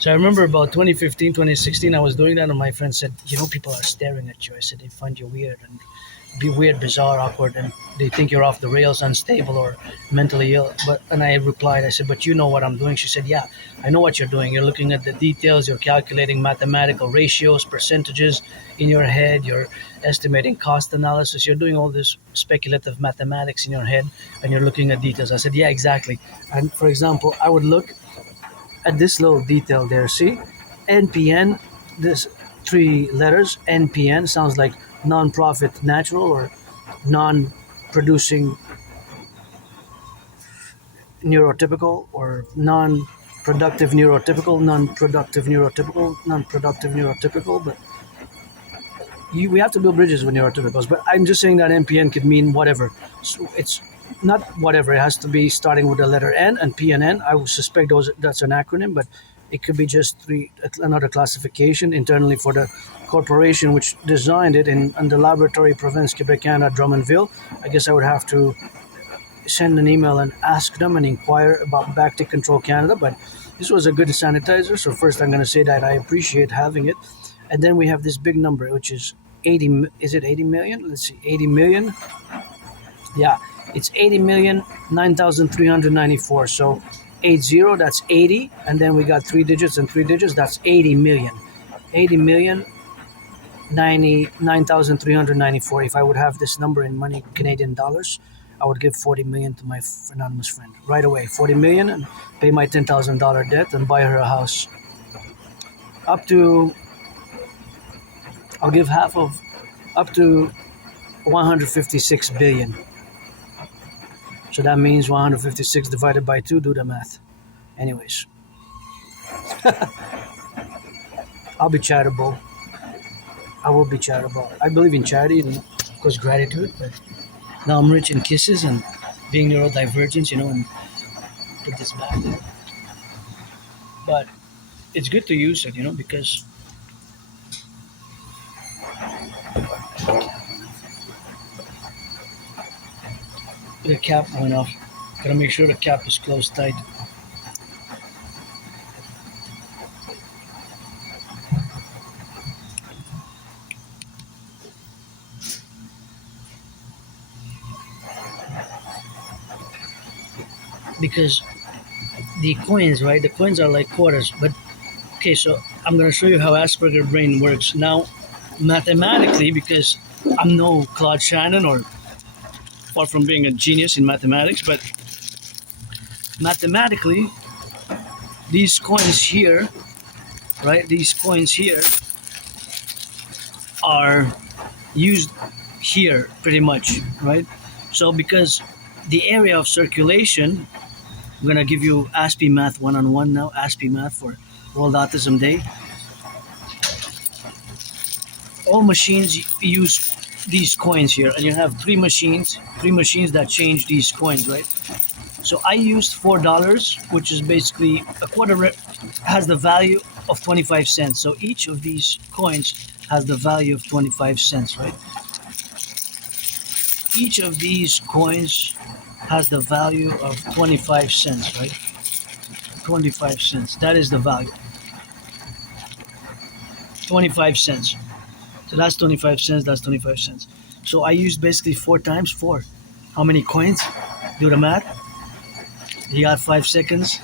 So I remember about 2015, 2016, I was doing that, and my friend said, people are staring at you. I said, they find you weird, and be weird, bizarre, awkward, and they think you're off the rails, unstable, or mentally ill. And I replied, I said, but you know what I'm doing? She said, yeah, I know what you're doing. You're looking at the details, you're calculating mathematical ratios, percentages in your head, you're estimating cost analysis, you're doing all this speculative mathematics in your head, and you're looking at details. I said, yeah, exactly. And for example, I would look at this little detail there, see? NPN, this 3 letters, NPN sounds like non-profit natural or non-producing neurotypical or non-productive neurotypical, non-productive neurotypical, non-productive neurotypical, but we have to build bridges with neurotypicals. But I'm just saying that NPN could mean whatever. So it's not whatever. It has to be starting with the letter N and P and N. I would suspect that's an acronym, but it could be just another classification internally for the corporation which designed it in the laboratory Province Québécoise at Drummondville. I guess I would have to send an email and ask them and inquire about Bactic Control Canada, but this was a good sanitizer. So first I'm going to say that I appreciate having it. And then we have this big number, which is 80, is it 80 million? Let's see, 80 million. Yeah, it's 80,009,394. So 80, that's 80. And then we got 3 digits and 3 digits, that's 80 million. 80 million, 99,394. If I would have this number in money, Canadian dollars, I would give 40 million to my anonymous friend right away. 40 million and pay my $10,000 debt and buy her a house. Up to, I'll give half of, up to 156 billion. So that means 156 divided by 2, do the math. Anyways, I'll be charitable. I will be charitable. I believe in charity and, of course, gratitude, but now I'm rich in kisses and being neurodivergent, and put this back there. But it's good to use it, because the cap went off. Gotta make sure the cap is closed tight. Because the coins, right? The coins are like quarters. But okay, so I'm gonna show you how Asperger brain works. Now, mathematically, because I'm no Claude Shannon or far from being a genius in mathematics, but mathematically, these coins here, right? These coins here are used here pretty much, right? So because the area of circulation, I'm gonna give you Aspie math one-on-one now, Aspie math for World Autism Day. All machines use these coins here, and you have three machines that change these coins, right? So I used $4, which is basically a quarter has the value of 25 cents. So each of these coins has the value of 25 cents, right? Each of these coins has the value of 25 cents, right? 25 cents. That is the value. 25 cents. So that's 25 cents, that's 25 cents. So I used basically 4 times 4. How many coins? Do the math. You got 5 seconds.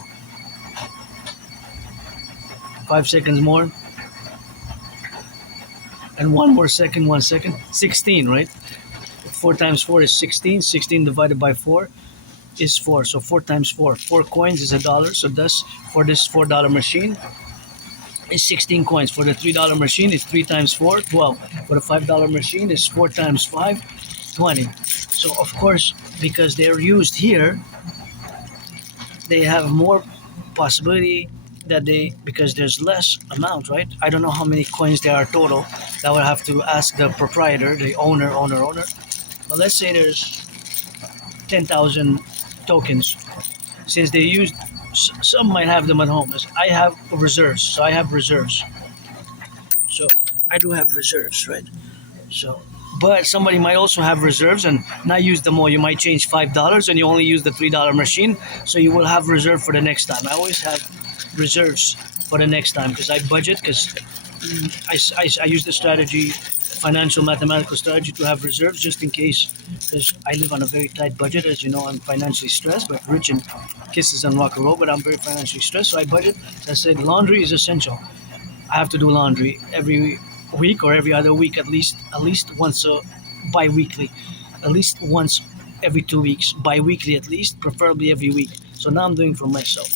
5 seconds more. And 1 more second, 1 second. 16, right? 4 times 4 is 16. 16 divided by 4 is 4. So 4 times 4. 4 coins is $1. So thus, for this $4 machine, is 16 coins. For the $3 machine, it's 3 times 4, 12. For the $5 machine, it's 4 times 5, 20. So of course, because they're used here, they have more possibility that because there's less amount, right? I don't know how many coins there are total. That would have to ask the proprietor, the owner. But let's say there's 10,000 tokens. Since they used, some might have them at home. I have reserves, so I have reserves. So I do have reserves, right? So, but somebody might also have reserves and not use them all. You might change $5 and you only use the $3 machine, so you will have reserve for the next time. I always have reserves for the next time because I budget, because I use the strategy, financial mathematical strategy, to have reserves just in case, because I live on a very tight budget. As you know, I'm financially stressed, but rich in kisses and rock and roll, but I'm very financially stressed, so I budget. As I said, laundry is essential. I have to do laundry every week or every other week, at least once bi-weekly, at least once every 2 weeks, bi-weekly at least, preferably every week. So now I'm doing for myself.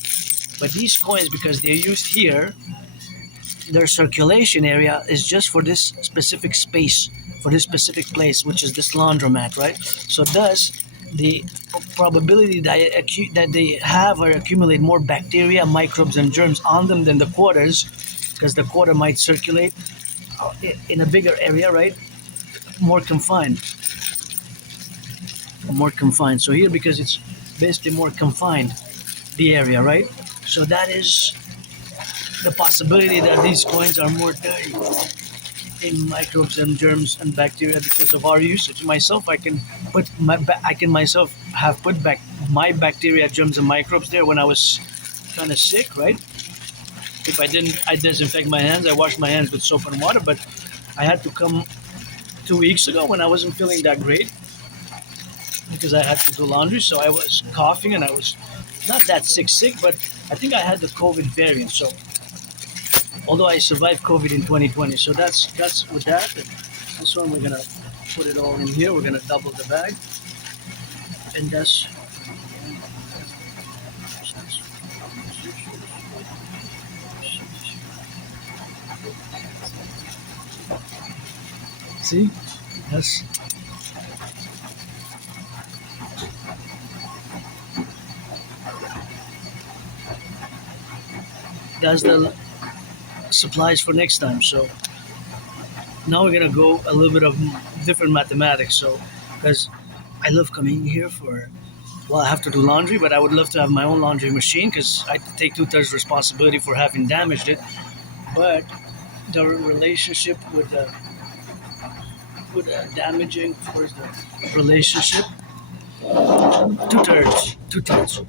But these coins, because they're used here, their circulation area is just for this specific space, for this specific place, which is this laundromat, right? So thus, the probability that they have or accumulate more bacteria, microbes, and germs on them than the quarters, because the quarter might circulate in a bigger area, right? More confined. So here, because it's basically more confined, the area, right? So that is the possibility that these coins are more dirty in microbes and germs and bacteria because of our usage. Myself, I can myself have put back my bacteria, germs, and microbes there when I was kind of sick, right? If I didn't, I disinfect my hands. I wash my hands with soap and water, but I had to come 2 weeks ago when I wasn't feeling that great because I had to do laundry. So I was coughing and I was not that sick, but I think I had the COVID variant. So although I survived COVID in 2020, so that's with that. And that's when we're gonna put it all in here. We're gonna double the bag. And that's see, that's the supplies for next time. So now we're gonna go a little bit of different mathematics. So because I love coming here for, well, I have to do laundry, but I would love to have my own laundry machine because I take 2/3 responsibility for having damaged it. But the relationship with the damaging, of course, the relationship, 2/3, 2/3.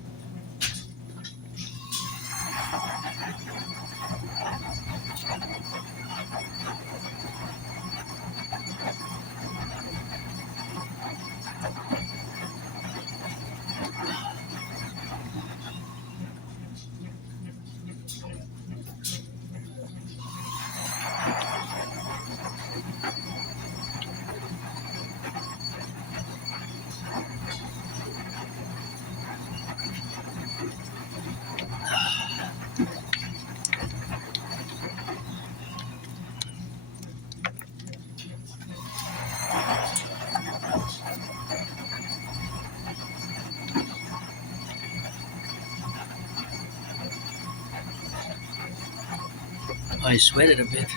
I sweated a bit.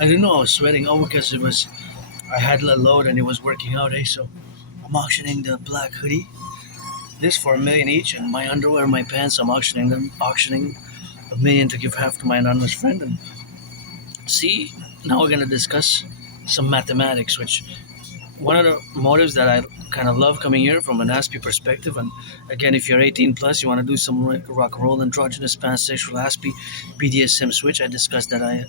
I didn't know I was sweating. Oh, because I had a load and it was working out. So I'm auctioning the black hoodie. This for $1 million each, and my underwear, and my pants. I'm auctioning $1 million to give half to my anonymous friend. And see, now we're gonna discuss some mathematics, which one of the motives that I kind of love coming here from an Aspie perspective. And again, if you're 18 plus, you want to do some rock and roll, androgynous, pansexual, Aspie, BDSM switch. I discussed that I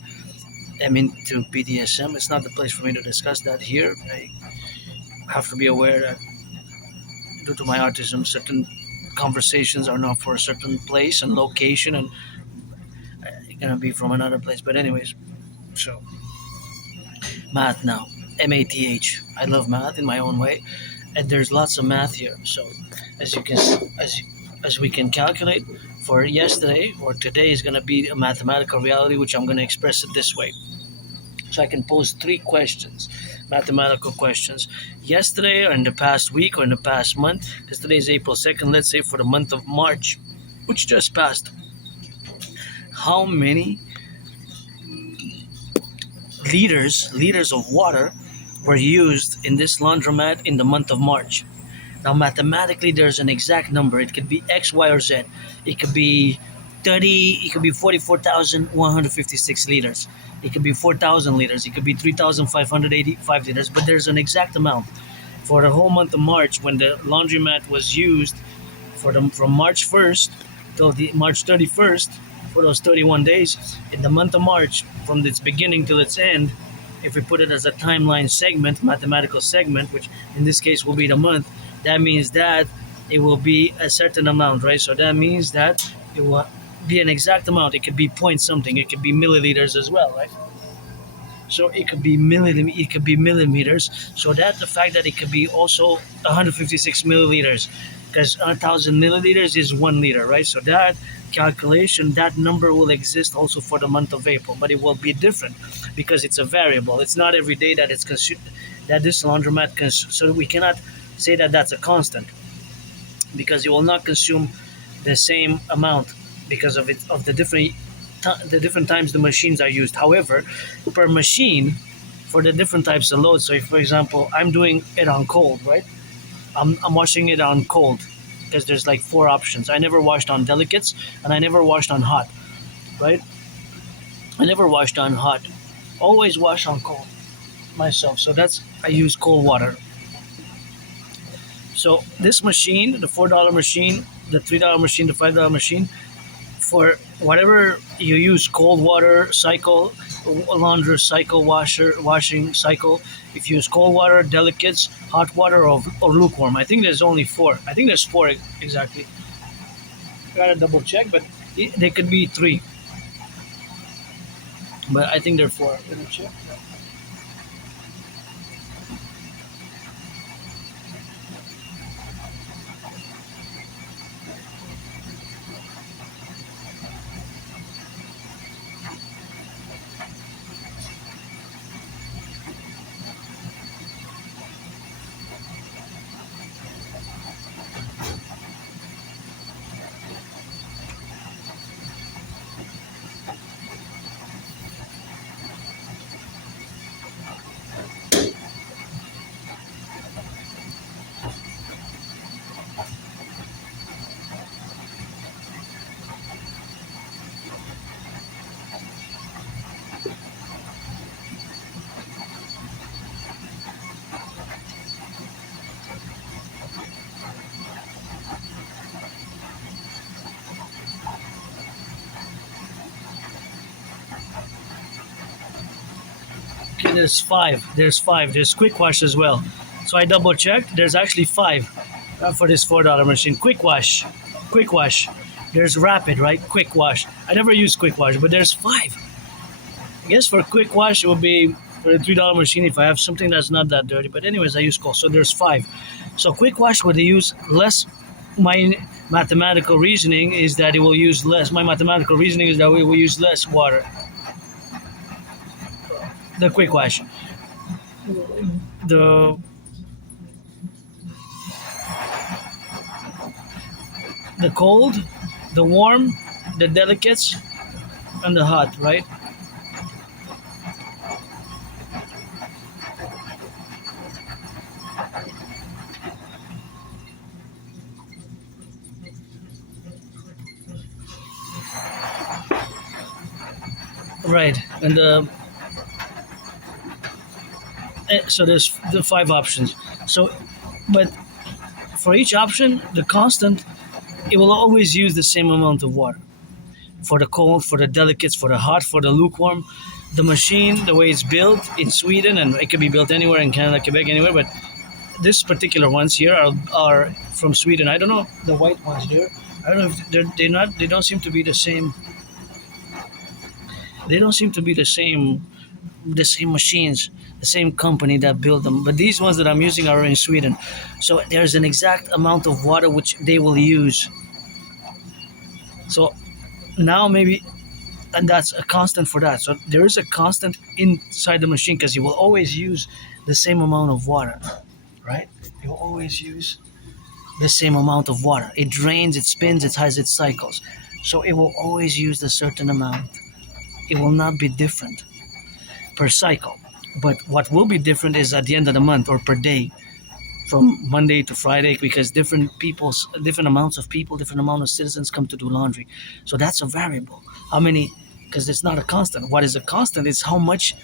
am into BDSM. It's not the place for me to discuss that here. I have to be aware that due to my autism, certain conversations are not for a certain place and location, and it's gonna be from another place. But anyways, so math now, math. I love math in my own way, and there's lots of math here. So as you can as we can calculate, for yesterday or today is gonna be a mathematical reality, which I'm gonna express it this way. So I can pose 3 questions, mathematical questions. Yesterday or in the past week or in the past month, because today is April 2nd, let's say for the month of March, which just passed, how many liters of water were used in this laundromat in the month of March? Now mathematically there's an exact number. It could be X, Y, or Z. It could be 30, it could be 44,156 liters. It could be 4,000 liters. It could be 3,585 liters. But there's an exact amount. For the whole month of March, when the laundromat was used from March 1st till the March 31st, for those 31 days, in the month of March, from its beginning till its end, if we put it as a timeline segment, mathematical segment, which in this case will be the month, that means that it will be a certain amount, right? So that means that it will be an exact amount. It could be point something. It could be milliliters as well, right? So it could be millimeters. So that the fact that it could be also 156 milliliters, because 1,000 milliliters is 1 liter, right? So that calculation, that number will exist also for the month of April, but it will be different because it's a variable. It's not every day that it's consumed, that this laundromat consumes. So we cannot say that that's a constant, because it will not consume the same amount because of the different times the machines are used. However, per machine, for the different types of loads. So if, for example, I'm doing it on cold, right? I'm washing it on cold because there's like 4 options. I never washed on delicates, and I never washed on hot, right? I never washed on hot. Always wash on cold myself. So I use cold water. So this machine, the $4 machine, the $3 machine, the $5 machine, for whatever you use, cold water cycle, laundry cycle, washing cycle. If you use cold water, delicates, hot water, or lukewarm. I think there's only 4. I think there's 4 exactly. Gotta double check, but they could be 3. But I think they're 4. Let me check. Okay, there's five. There's five. There's quick wash as well. So I double checked. There's actually five for this $4 machine. Quick wash. Quick wash. There's rapid, right? Quick wash. I never use quick wash, but there's five. I guess for quick wash it would be for a $3 machine if I have something that's not that dirty. But anyways, I use cold. So there's five. So quick wash would use less. My mathematical reasoning is that it will use less. My mathematical reasoning is that we will use less water. The quick wash. The cold, the warm, the delicates, and the hot, right? Right, and so there's the five options. So, but for each option, the constant, it will always use the same amount of water. For the cold, for the delicates, for the hot, for the lukewarm. The machine, the way it's built in Sweden, and it could be built anywhere in Canada, Quebec, anywhere, but this particular ones here are from Sweden. I don't know the white ones here. I don't know if they're not. They don't seem to be the same. They don't seem to be the same machines, the same company that built them. But these ones that I'm using are in Sweden. So there's an exact amount of water which they will use. So now maybe, and that's a constant for that. So there is a constant inside the machine because you will always use the same amount of water, right? You will always use the same amount of water. It drains, it spins, it has its cycles. So it will always use a certain amount. It will not be different per cycle. But what will be different is at the end of the month or per day, from Monday to Friday, because different amounts of people, different amount of citizens come to do laundry. So that's a variable. How many? Because it's not a constant. What is a constant? It's how much.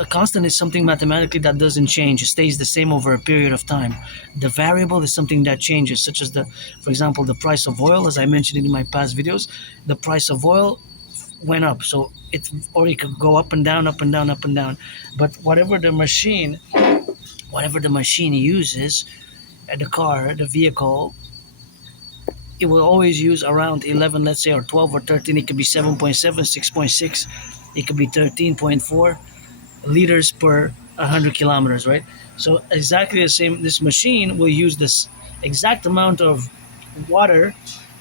A constant is something mathematically that doesn't change. It stays the same over a period of time. The variable is something that changes, such as for example, the price of oil. As I mentioned in my past videos, the price of oil went up, so it could go up and down, up and down, up and down. But whatever the machine uses, the car, the vehicle, it will always use around 11, let's say, or 12 or 13. It could be 7.7, 6.6. It could be 13.4 liters per 100 kilometers, right? So exactly the same. This machine will use this exact amount of water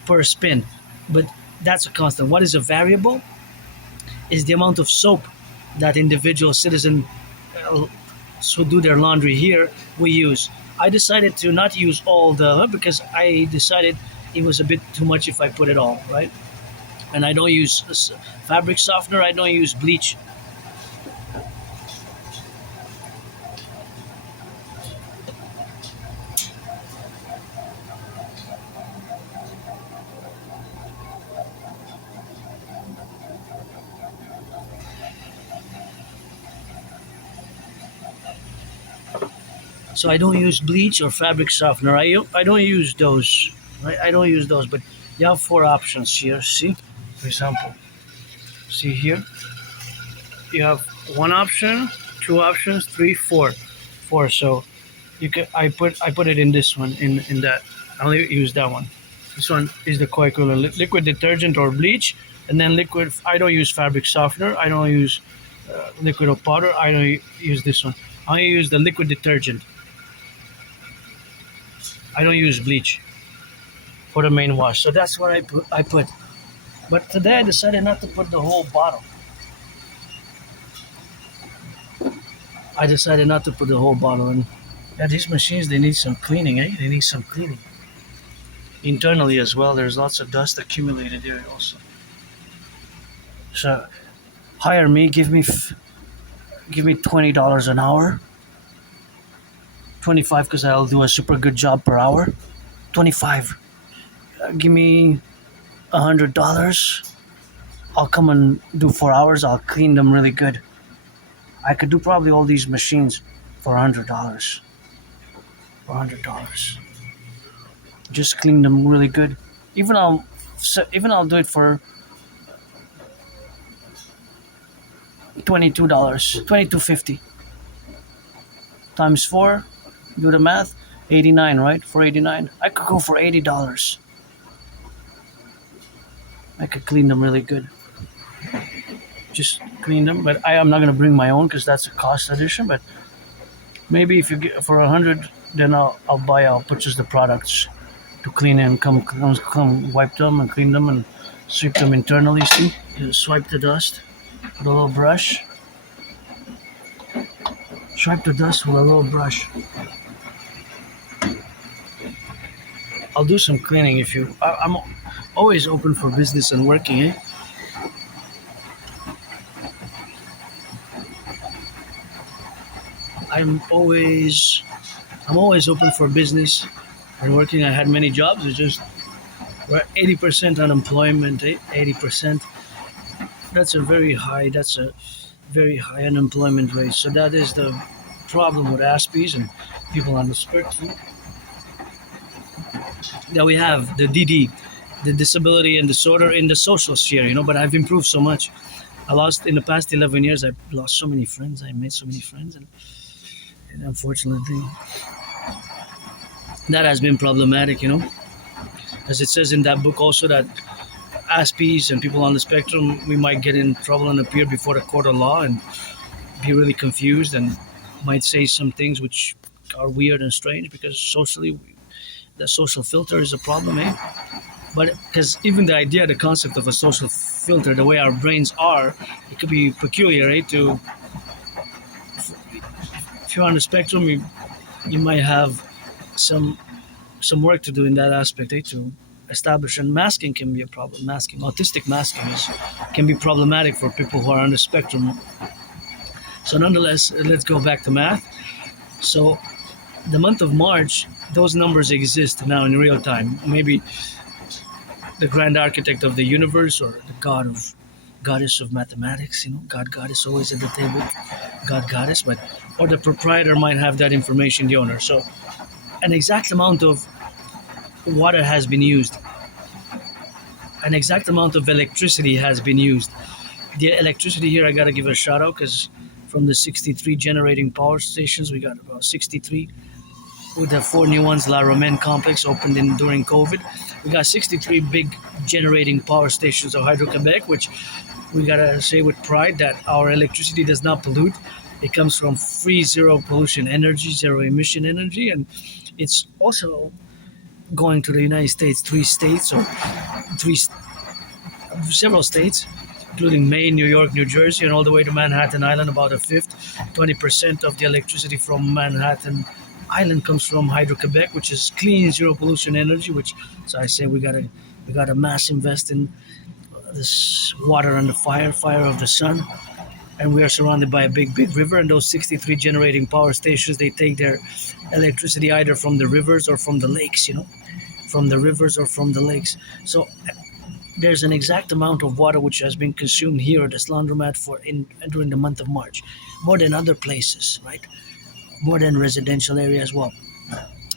per spin, but that's a constant. What is a variable? Is the amount of soap that individual citizen who do their laundry here we use. I decided to not use all because I decided it was a bit too much if I put it all, right? And I don't use fabric softener. I don't use bleach. So I don't use bleach or fabric softener. I don't use those. Right? I don't use those. But you have four options here. See, for example, see here. You have one option, two options, three, four. So you can. I put it in this one. In that. I only use that one. This one is the co-equivalent liquid detergent or bleach, and then liquid. I don't use fabric softener. I don't use liquid or powder. I don't use this one. I use the liquid detergent. I don't use bleach for the main wash. So that's what I put. But today I decided not to put the whole bottle. I decided not to put the whole bottle in. Yeah, these machines, they need some cleaning, eh? They need some cleaning. Internally as well, there's lots of dust accumulated there also. So hire me, give me $20 an hour. 25 because I'll do a super good job per hour. 25. Give me $100. I'll come and do 4 hours. I'll clean them really good. I could do probably all these machines for $100. For $100. Just clean them really good. Even I'll do it for $22, $22.50 times 4. Do the math. 89, right? For 89, I could go for $80. I could clean them really good. Just clean them, but I am not gonna bring my own because that's a cost addition. But maybe if you get for 100, then I'll purchase the products to clean and come wipe them and clean them and sweep them internally. See, just swipe the dust with a little brush. Swipe the dust with a little brush. I'll do some cleaning if you. I'm always open for business and working. Eh? I'm always open for business and working. I had many jobs. It's just we're 80% unemployment. 80%. That's a very high. That's a very high unemployment rate. So that is the problem with Aspies and people on the spectrum. That we have the dedie, the disability and disorder in the social sphere. But I've improved so much. I lost in the past 11 years. I've lost so many friends. I made so many friends, and unfortunately, that has been problematic. As it says in that book also that Aspies and people on the spectrum, we might get in trouble and appear before the court of law and be really confused and might say some things which are weird and strange because socially, the social filter is a problem, eh? But because even the idea, the concept of a social filter, the way our brains are, it could be peculiar, eh? If you're on the spectrum, you might have some work to do in that aspect, eh? To establish, and masking can be a problem. Autistic masking can be problematic for people who are on the spectrum. So nonetheless, let's go back to math. So the month of March, those numbers exist now in real time. Maybe the grand architect of the universe or the goddess of mathematics, God goddess always at the table, God goddess, or the proprietor might have that information, the owner. So an exact amount of water has been used. An exact amount of electricity has been used. The electricity here, I got to give a shout out because from the 63 generating power stations, we got about 63 with the 4 new ones. La Romaine complex opened during COVID. We got 63 big generating power stations of Hydro-Quebec, which we got to say with pride that our electricity does not pollute. It comes from free zero pollution energy, zero emission energy, and it's also going to the United States, several states, including Maine, New York, New Jersey, and all the way to Manhattan Island, about a fifth. 20% of the electricity from Manhattan Island comes from Hydro-Quebec, which is clean, zero pollution energy. So I say we gotta mass invest in this water and the fire of the sun. And we are surrounded by a big river, and those 63 generating power stations, they take their electricity either from the rivers or from the lakes, from the rivers or from the lakes. So there's an exact amount of water which has been consumed here at this laundromat during the month of March, more than other places, right? More than residential area as well.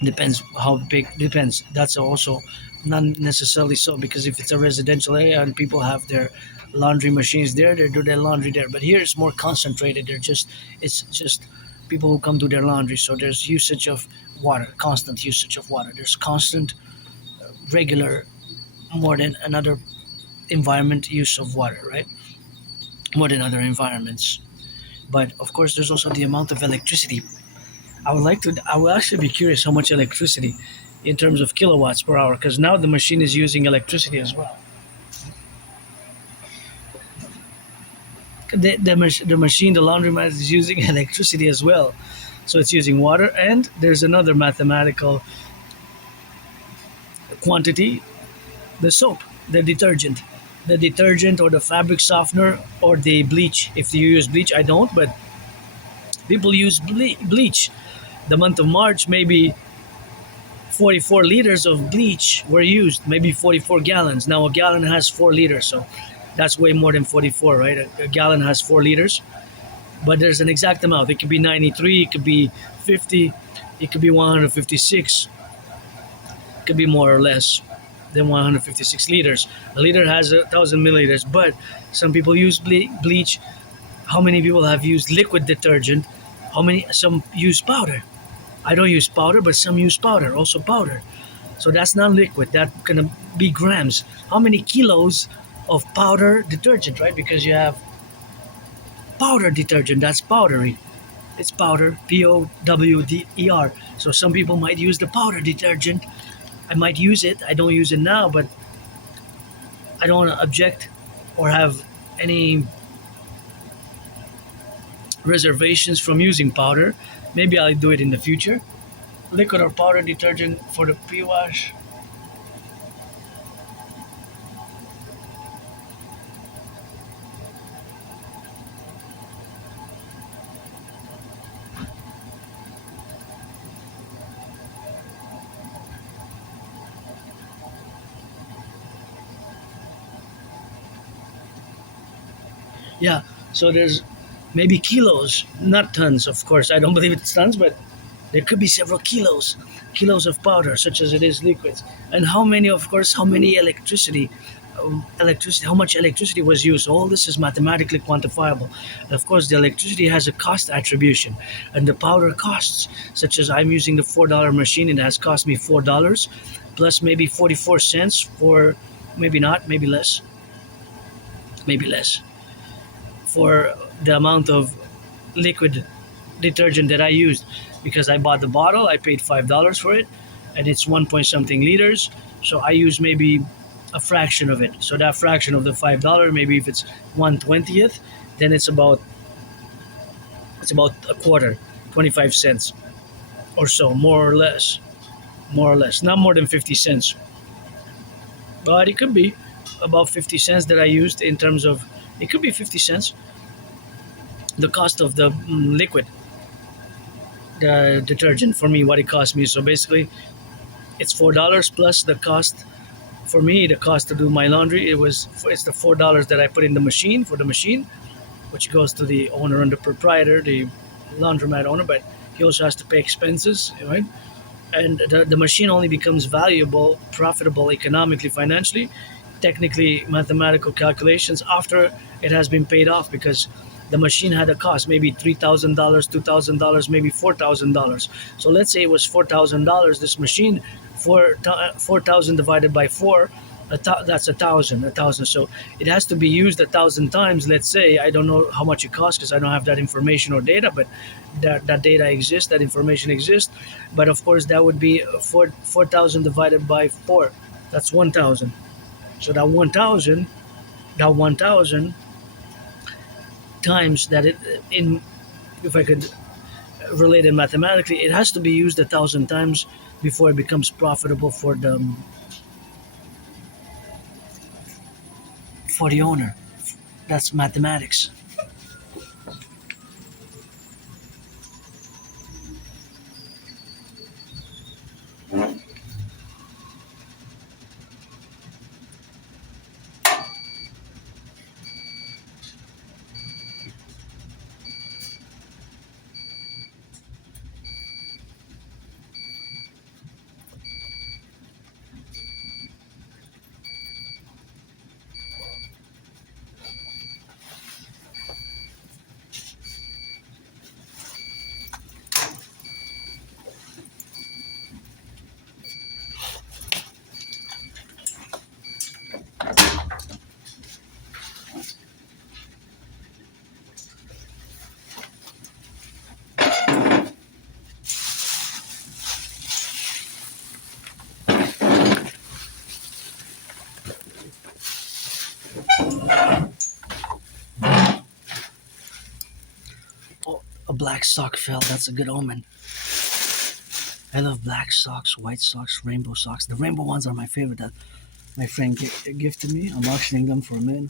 Depends how big. Depends. That's also not necessarily so, because if it's a residential area and people have their laundry machines there, they do their laundry there. But here it's more concentrated. It's just people who come do their laundry. So there's usage of water, constant usage of water. There's constant, regular, more than another environment use of water, right? More than other environments. But of course, there's also the amount of electricity. I will actually be curious how much electricity in terms of kilowatts per hour, because now the machine is using electricity as well. The machine, the laundromat, is using electricity as well. So it's using water, and there's another mathematical quantity, the soap, the detergent or the fabric softener or the bleach. If you use bleach, I don't, but people use bleach. The month of March, maybe 44 liters of bleach were used, maybe 44 gallons. Now a gallon has 4 liters, so that's way more than 44, right? A gallon has 4 liters, but there's an exact amount. It could be 93, it could be 50, it could be 156, it could be more or less than 156 liters. A liter has 1,000 milliliters, but some people use bleach How many people have used liquid detergent? How many? Some use powder. I don't use powder, but some use powder, also powder. So that's not liquid. That's gonna be grams. How many kilos of powder detergent, right? Because you have powder detergent. That's powdery. It's powder, powder. So some people might use the powder detergent. I might use it. I don't use it now, but I don't want to object or have any reservations from using powder. Maybe I'll do it in the future. Liquid or powder detergent for the pre-wash. Yeah, so there's maybe kilos, not tons, of course. I don't believe it's tons, but there could be several kilos of powder, such as it is liquids. And how many, of course, how many electricity, how much electricity was used. All this is mathematically quantifiable. And of course, the electricity has a cost attribution, and the powder costs, such as I'm using the $4 machine, it has cost me $4 plus maybe 44 cents for, maybe not, maybe less for the amount of liquid detergent that I used, because I bought the bottle, I paid $5 for it, and it's one point something liters. So I use maybe a fraction of it. So that fraction of the $5, maybe if it's 1/20th, then it's about a quarter, 25 cents or so, more or less, not more than 50 cents, but it could be about 50 cents that I used in terms of, it could be 50 cents, the cost of the liquid, the detergent for me, what it cost me. So basically, it's $4 plus the cost for me. The cost to do my laundry, it's the $4 that I put in the machine for the machine, which goes to the owner and the proprietor, the laundromat owner. But he also has to pay expenses, right? And the machine only becomes valuable, profitable economically, financially, technically, mathematical calculations after it has been paid off, because the machine had a cost, maybe $3,000, $2,000, maybe $4,000. So let's say it was $4,000. This machine, 4,000 divided by four, that's a thousand. So it has to be used 1,000 times. Let's say, I don't know how much it costs because I don't have that information or data, but that data exists, that information exists. But of course, that would be 4,000 divided by four. That's 1,000. So that 1,000 times that it in, if I could relate it mathematically, it has to be used 1,000 times before it becomes profitable for the owner. That's mathematics. Oh, a black sock fell. That's a good omen. I love black socks, white socks, rainbow socks. The rainbow ones are my favorite. That my friend gifted me. I'm auctioning them for a man.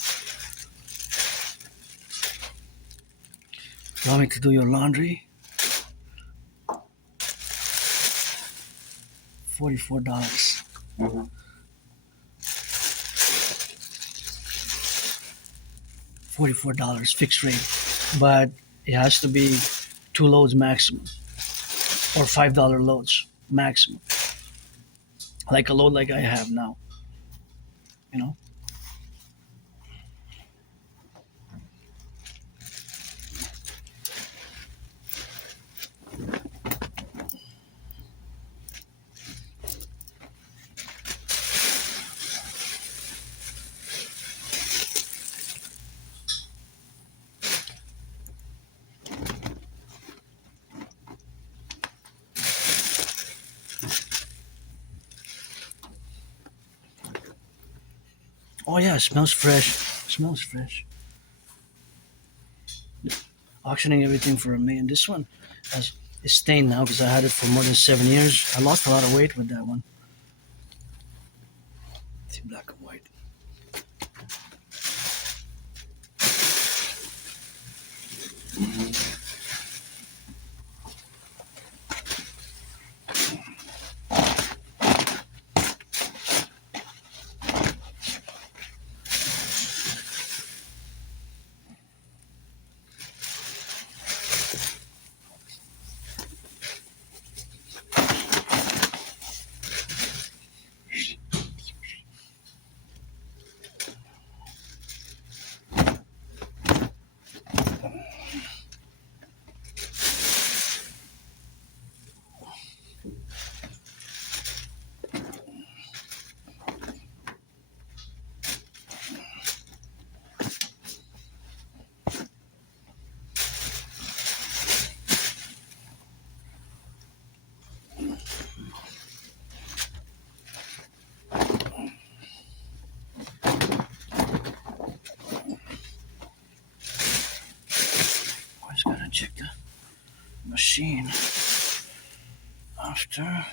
You want me to do your laundry? $44. $44 fixed rate, but it has to be 2 loads maximum, or $5 loads maximum, like a load like I have now. You know. Oh yeah, it smells fresh. It smells fresh. Auctioning everything for $1 million. This one is stained now because I had it for more than 7 years. I lost a lot of weight with that one. See, black and white. I just gotta check the machine after.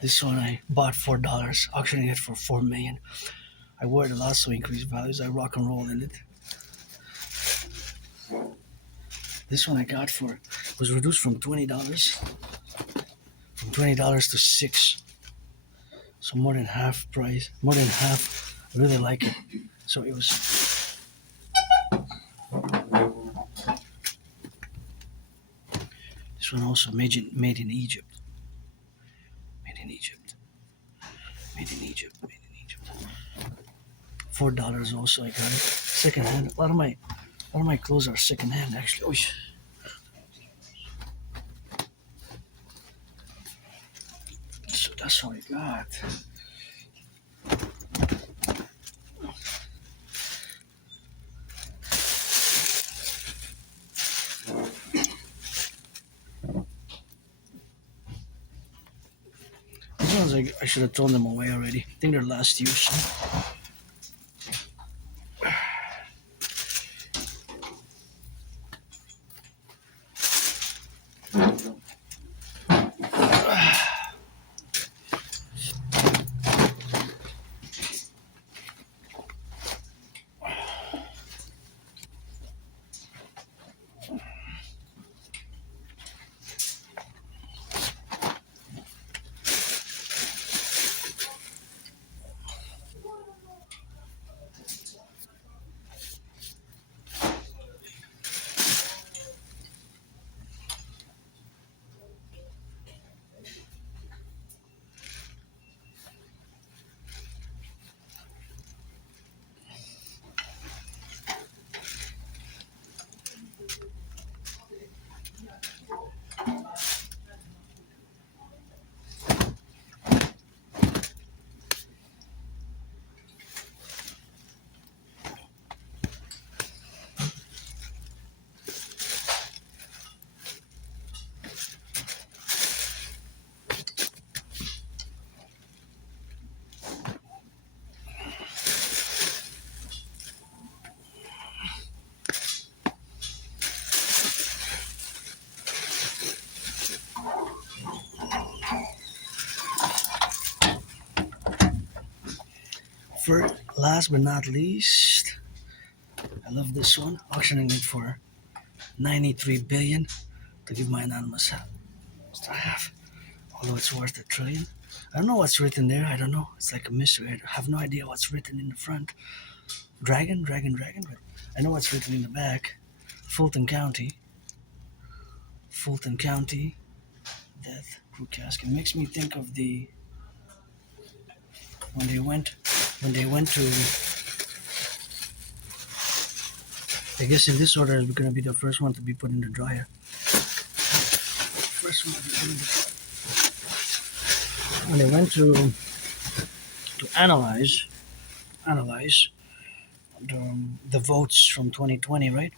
This one I bought $4, auctioning it for $4 million. I wore it a lot, so increased values. I rock and roll in it. This one I got for was reduced from $20 to $6. So more than half price. More than half. I really like it. So it was. This one also made in Egypt. Made in Egypt. Made in Egypt. Made in Egypt. $4 also I got it. Second hand. A lot of my clothes are second hand actually. Oy. So that's what I got. These ones I should have thrown them away already. I think they're last use. last but not least, I love this one. Auctioning it for 93 billion to give my anonymous half. Although it's worth $1 trillion. I don't know what's written there. I don't know. It's like a mystery. I have no idea what's written in the front. Dragon. But I know what's written in the back. Fulton County. Death crew casket. Makes me think of the when they went to, I guess in this order is going to be the first one to be put in the dryer. First one to be put in the dryer. When they went to analyze the votes from 2020, right?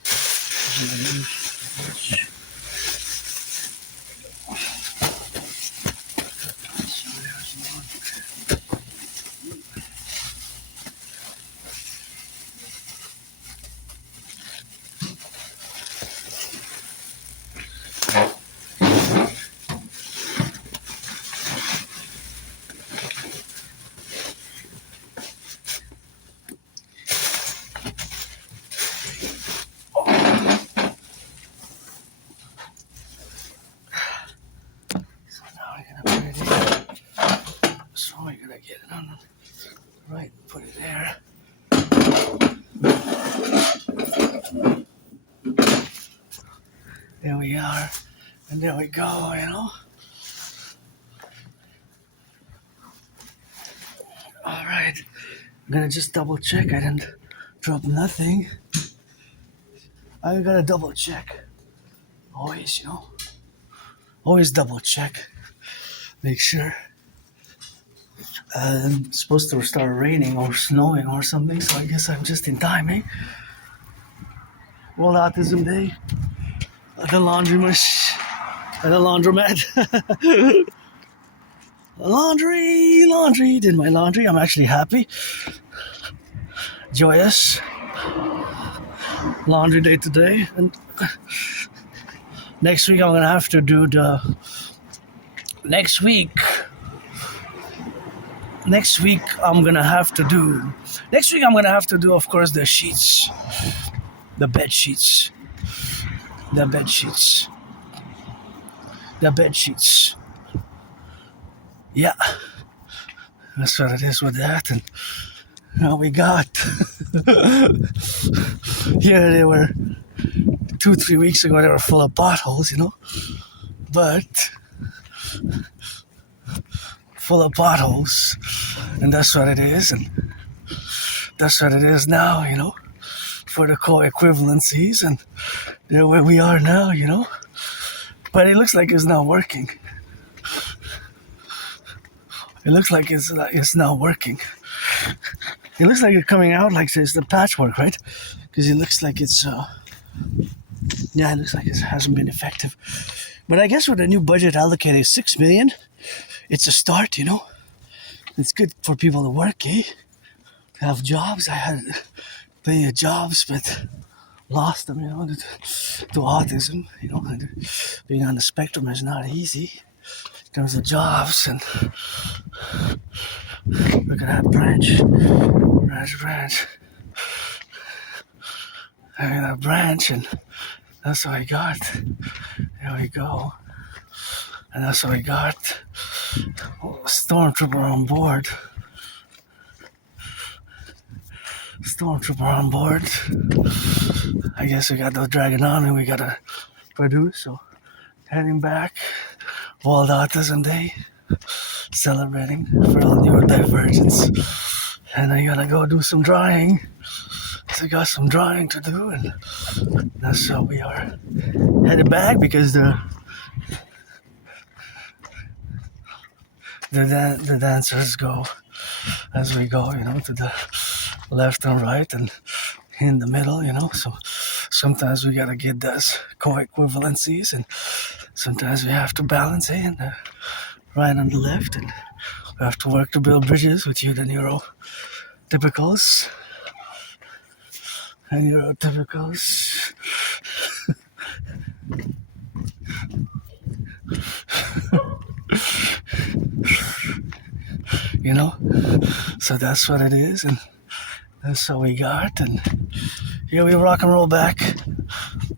Get it on right, put it there. There we are, and there we go, you know. All right, I'm gonna just double check I didn't drop nothing. I gotta double check. Always, you know. Always double check. Make sure. It's supposed to start raining or snowing or something, so I guess I'm just in time, eh? World Autism Day at the laundromat. Laundry. Did my laundry. I'm actually happy. Joyous. Laundry day today. And next week I'm gonna have to do Next week I'm gonna have to do, of course, the sheets, the bed sheets. Yeah, that's what it is with that. And now we got here they were 2-3 weeks ago. They were full of potholes, you know, but full of potholes, and that's what it is, and that's what it is now, you know, for the co-equivalencies, and there where we are now, you know. But it looks like it's not working. It looks like it's not working. It looks like it's coming out like it's the patchwork, right? Because it looks like it's it looks like it hasn't been effective. But I guess with the new budget allocated $6 million, it's a start, you know. It's good for people to work, eh? To have jobs. I had plenty of jobs, but lost them, you know, to autism, you know. Being on the spectrum is not easy in terms of jobs. And look at that branch. Look at that branch, and that's what I got. There we go. And that's what we got. Stormtrooper on board. I guess we got those dragging on and we gotta produce. So heading back. World Autism Day. Celebrating for all neurodivergence. And I gotta go do some drying. So I got some drying to do, and that's how we are headed back, because the dancers go as we go, you know, to the left and right and in the middle, you know. So sometimes we gotta get those co-equivalencies, and sometimes we have to balance it, and right and the left, and we have to work to build bridges with you, the neurotypicals. And neurotypicals. you know. So that's what it is, and that's what we got. And here we rock and roll back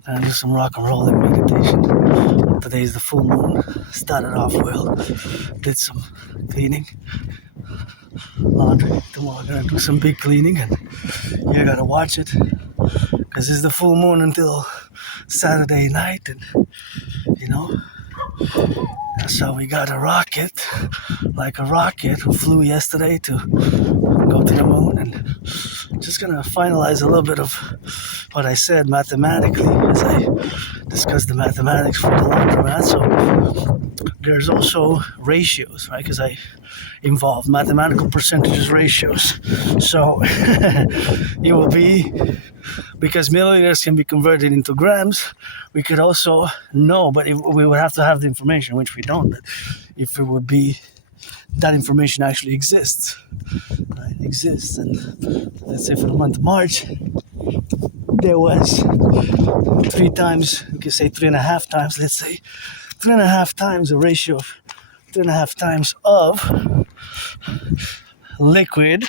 and do some rock and roll and meditation. Today's the full moon. Started off well, did some cleaning, laundry. Tomorrow I'm gonna do some big cleaning, and you gotta watch it because it's the full moon until Saturday night, and you know. That's how we got a rocket, like a rocket who flew yesterday to go to the moon. And just gonna finalize a little bit of what I said mathematically as I discuss the mathematics for the laundromat. So there's also ratios, right? Because I involve mathematical percentages ratios. So it will be, because milliliters can be converted into grams, we could also know, but we would have to have the information, which we don't. But if it would be, that information actually exists, right? Exists. And let's say for the month of March, there was 3 times, we could say 3.5 times, let's say 3.5 times, a ratio of 3.5 times of liquid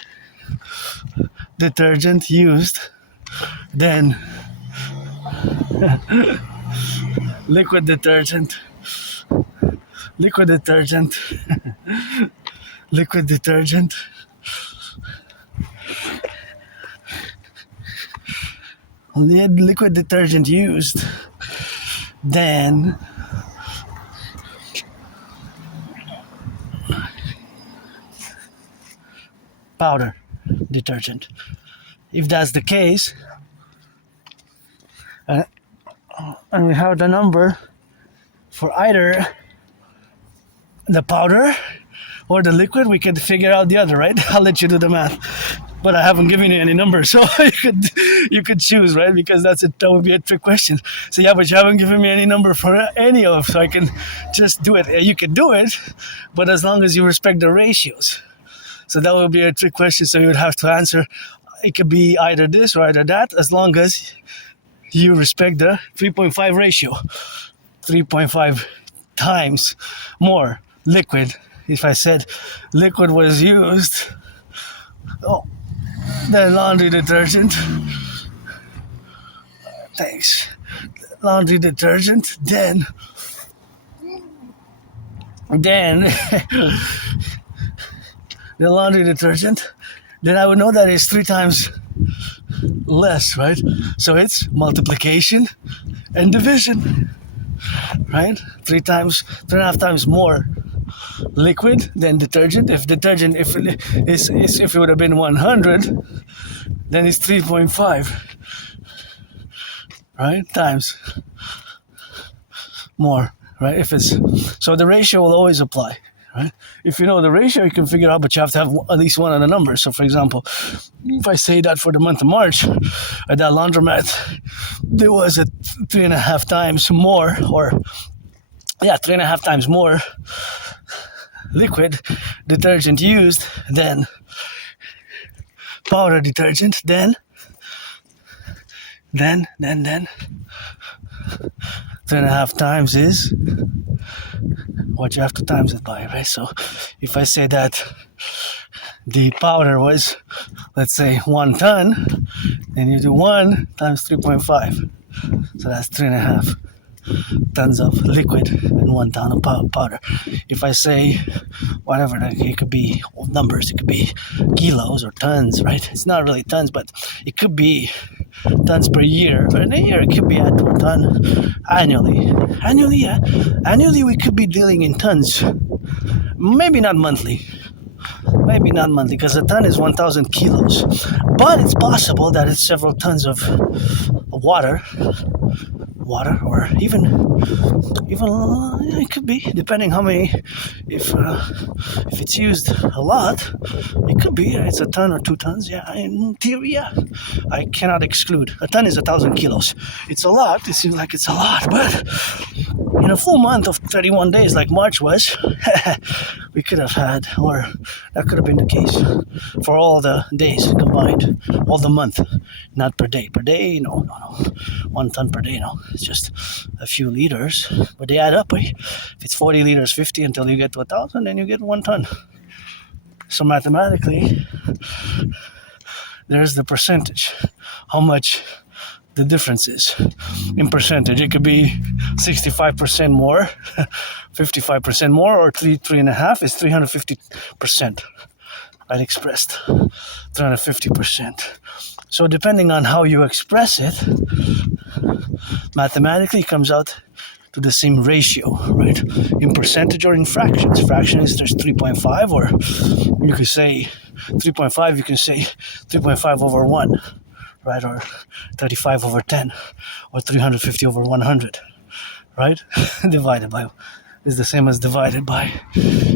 detergent used, then liquid detergent liquid detergent liquid detergent used, then powder detergent. If that's the case, and we have the number for either the powder or the liquid, we could figure out the other, right? I'll let you do the math, but I haven't given you any numbers, so you could choose, right? Because that would be a trick question. So yeah, but you haven't given me any number for any of, so I can just do it. You could do it, but as long as you respect the ratios. So that would be a trick question. So you would have to answer. It could be either this or either that, as long as you respect the 3.5 ratio. 3.5 times more liquid. If I said liquid was used, then laundry detergent. Thanks. Laundry detergent, then the laundry detergent, then I would know that it's 3 times less, right? So it's multiplication and division, right? 3.5 times more liquid than detergent. If it would have been 100, then it's 3.5, right? Times more, right? So the ratio will always apply. Right? If you know the ratio, you can figure out, but you have to have at least one of the numbers. So, for example, if I say that for the month of March, at that laundromat, there was a 3.5 times more, 3.5 times more liquid detergent used than powder detergent, then 3.5 times is what you have to times it by, right? So if I say that the powder was, let's say, 1 ton, then you do 1 times 3.5. So that's 3.5 tons of liquid and 1 ton of powder. If I say whatever, it could be numbers, it could be kilos or tons, right? It's not really tons, but it could be tons per year. But in a year, it could be at 1 ton annually. Annually, we could be dealing in tons. Maybe not monthly, because a ton is 1,000 kilos. But it's possible that it's several tons of water, or even it could be, depending how many. If it's used a lot, it could be it's a ton or 2 tons. Yeah, in theory, yeah, I cannot exclude. A ton is 1,000 kilos. It's a lot. It seems like it's a lot, but in a full month of 31 days, like March was, we could have had, or that could have been the case for all the days combined, all the month, not per day. Per day, no. 1 ton per day, no. It's just a few liters, but they add up. Right? If it's 40 liters, 50 until you get to 1,000, then you get 1 ton. So mathematically, there's the percentage, how much the difference is in percentage. It could be 65% more, 55% more, or three and a half is 350%, right? Expressed 350%. So depending on how you express it, mathematically it comes out to the same ratio, right? In percentage or in fractions. Fraction is there's 3.5, or you could say 3.5, you can say 3.5 over 1, right? Or 35 over 10, or 350 over 100, right? Divided by is the same as divided by.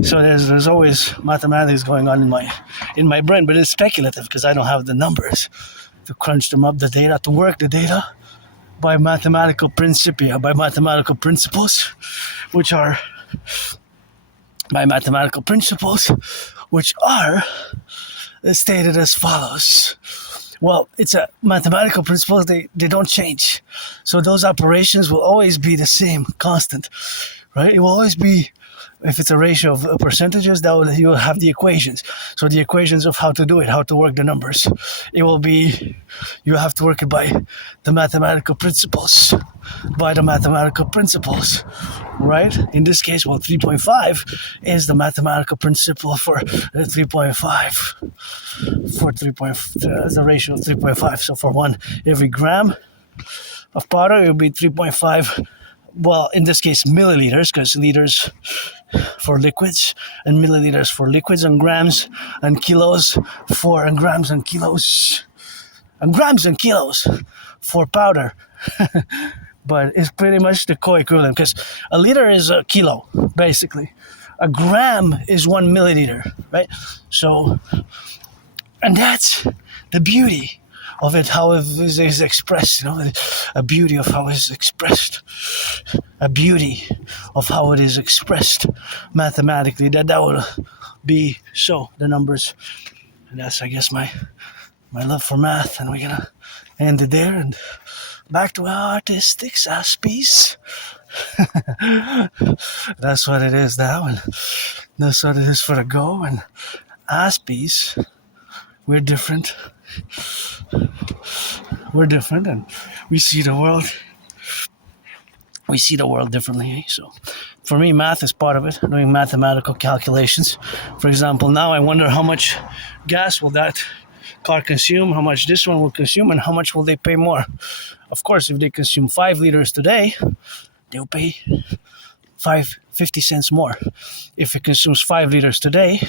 So there's always mathematics going on in my brain, but it's speculative because I don't have the numbers to crunch them up, the data, to work the data by mathematical principia, by mathematical principles, which are stated as follows. Well, it's a mathematical principles, they don't change. So those operations will always be the same, constant, right? It will always be, if it's a ratio of percentages, you will have the equations. So the equations of how to do it, how to work the numbers. It will be, you have to work it by the mathematical principles. Right? In this case, 3.5 is the mathematical principle for 3.5. The ratio of 3.5. So for every gram of powder, it will be 3.5. Well, in this case, milliliters, because liters for liquids and milliliters for liquids, and grams and kilos for powder. But it's pretty much the co-equivalent, because a liter is a kilo, basically. A gram is 1 milliliter, right? So, and that's the beauty of it, how it is expressed, a beauty of how it is expressed. A beauty of how it is expressed mathematically. That will be so, the numbers. And that's, I guess, my love for math. And we're going to end it there and back to artistics, Aspies. That's what it is now, and that's what it is for the go. And Aspies, we're different, and we see the world differently. So for me, math is part of it, doing mathematical calculations. For example, now I wonder how much gas will that car consume, how much this one will consume, and how much will they pay more. Of course, if they consume 5 liters today, they'll pay 50 cents more. If it consumes 5 liters today,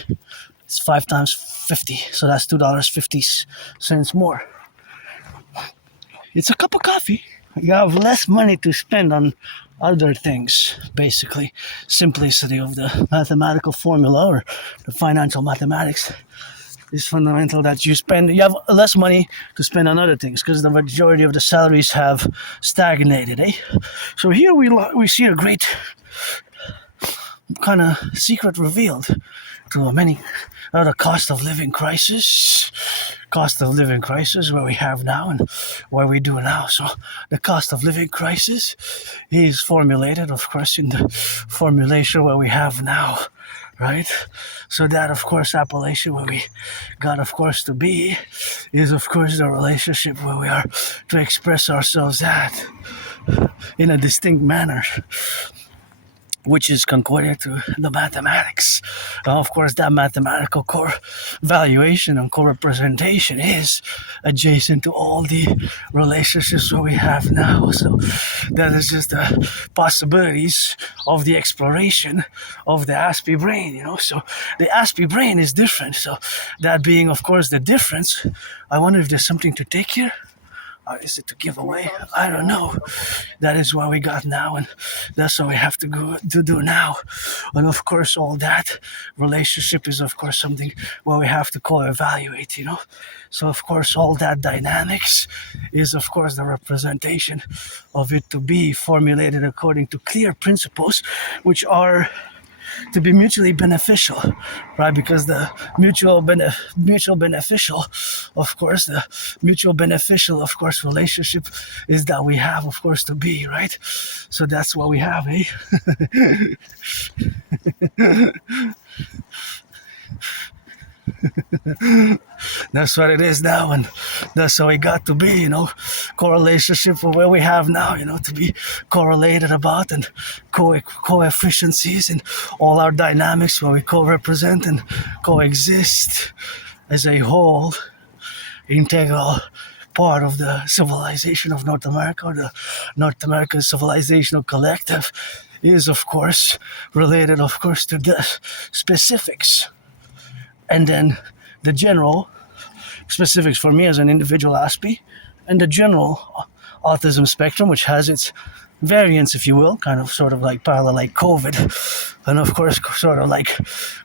it's 5 times 50, so that's $2.50 more. It's a cup of coffee. You have less money to spend on other things, basically. Simplicity of the mathematical formula, or the financial mathematics, is fundamental, that you have less money to spend on other things, because the majority of the salaries have stagnated, So here we see a great kind of secret revealed to many, the cost of living crisis where we have now and what we do now. So the cost of living crisis is formulated, of course, in the formulation where we have now, right? So that, of course, appellation where we got, of course, to be is, of course, the relationship where we are to express ourselves at in a distinct manner, which is concordant to the mathematics. Of course, that mathematical core valuation and core representation is adjacent to all the relationships that we have now. So that is just the possibilities of the exploration of the Aspie brain, So the Aspie brain is different. So that being, of course, the difference, I wonder if there's something to take here. Or is it to give away? I don't know. That is what we got now, and that's what we have to do now. And of course, all that relationship is, of course, something where we have to co-evaluate, So, of course, all that dynamics is, of course, the representation of it to be formulated according to clear principles, which are to be mutually beneficial, right? Because the mutual beneficial, of course, relationship is that we have, of course, to be, right? So that's what we have, That's what it is now, and that's how it got to be, correlationship for where we have now, to be correlated about, and coefficiencies and all our dynamics where we co-represent and coexist as a whole, integral part of the civilization of North America, or the North American civilizational collective, is of course related, of course, to the specifics, and then the general specifics for me as an individual Aspie, and the general autism spectrum, which has its variants, if you will, kind of sort of like parallel like COVID. And of course, sort of like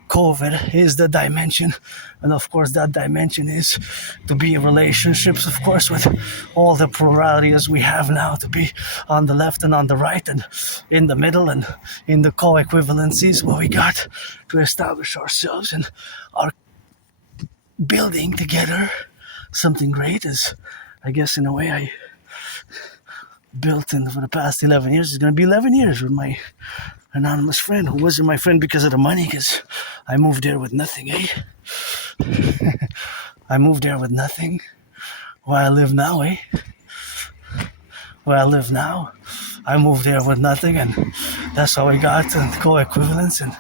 COVID is the dimension. And of course, that dimension is to be in relationships, of course, with all the plurality as we have now, to be on the left and on the right and in the middle and in the co-equivalencies where we got to establish ourselves and our building together something great, is, I guess, in a way I built in for the past 11 years. It's going to be 11 years with my anonymous friend, who wasn't my friend because of the money, because I moved there with nothing, I moved there with nothing. Where I live now, Where I live now, I moved there with nothing, and that's how I got to co-equivalence, and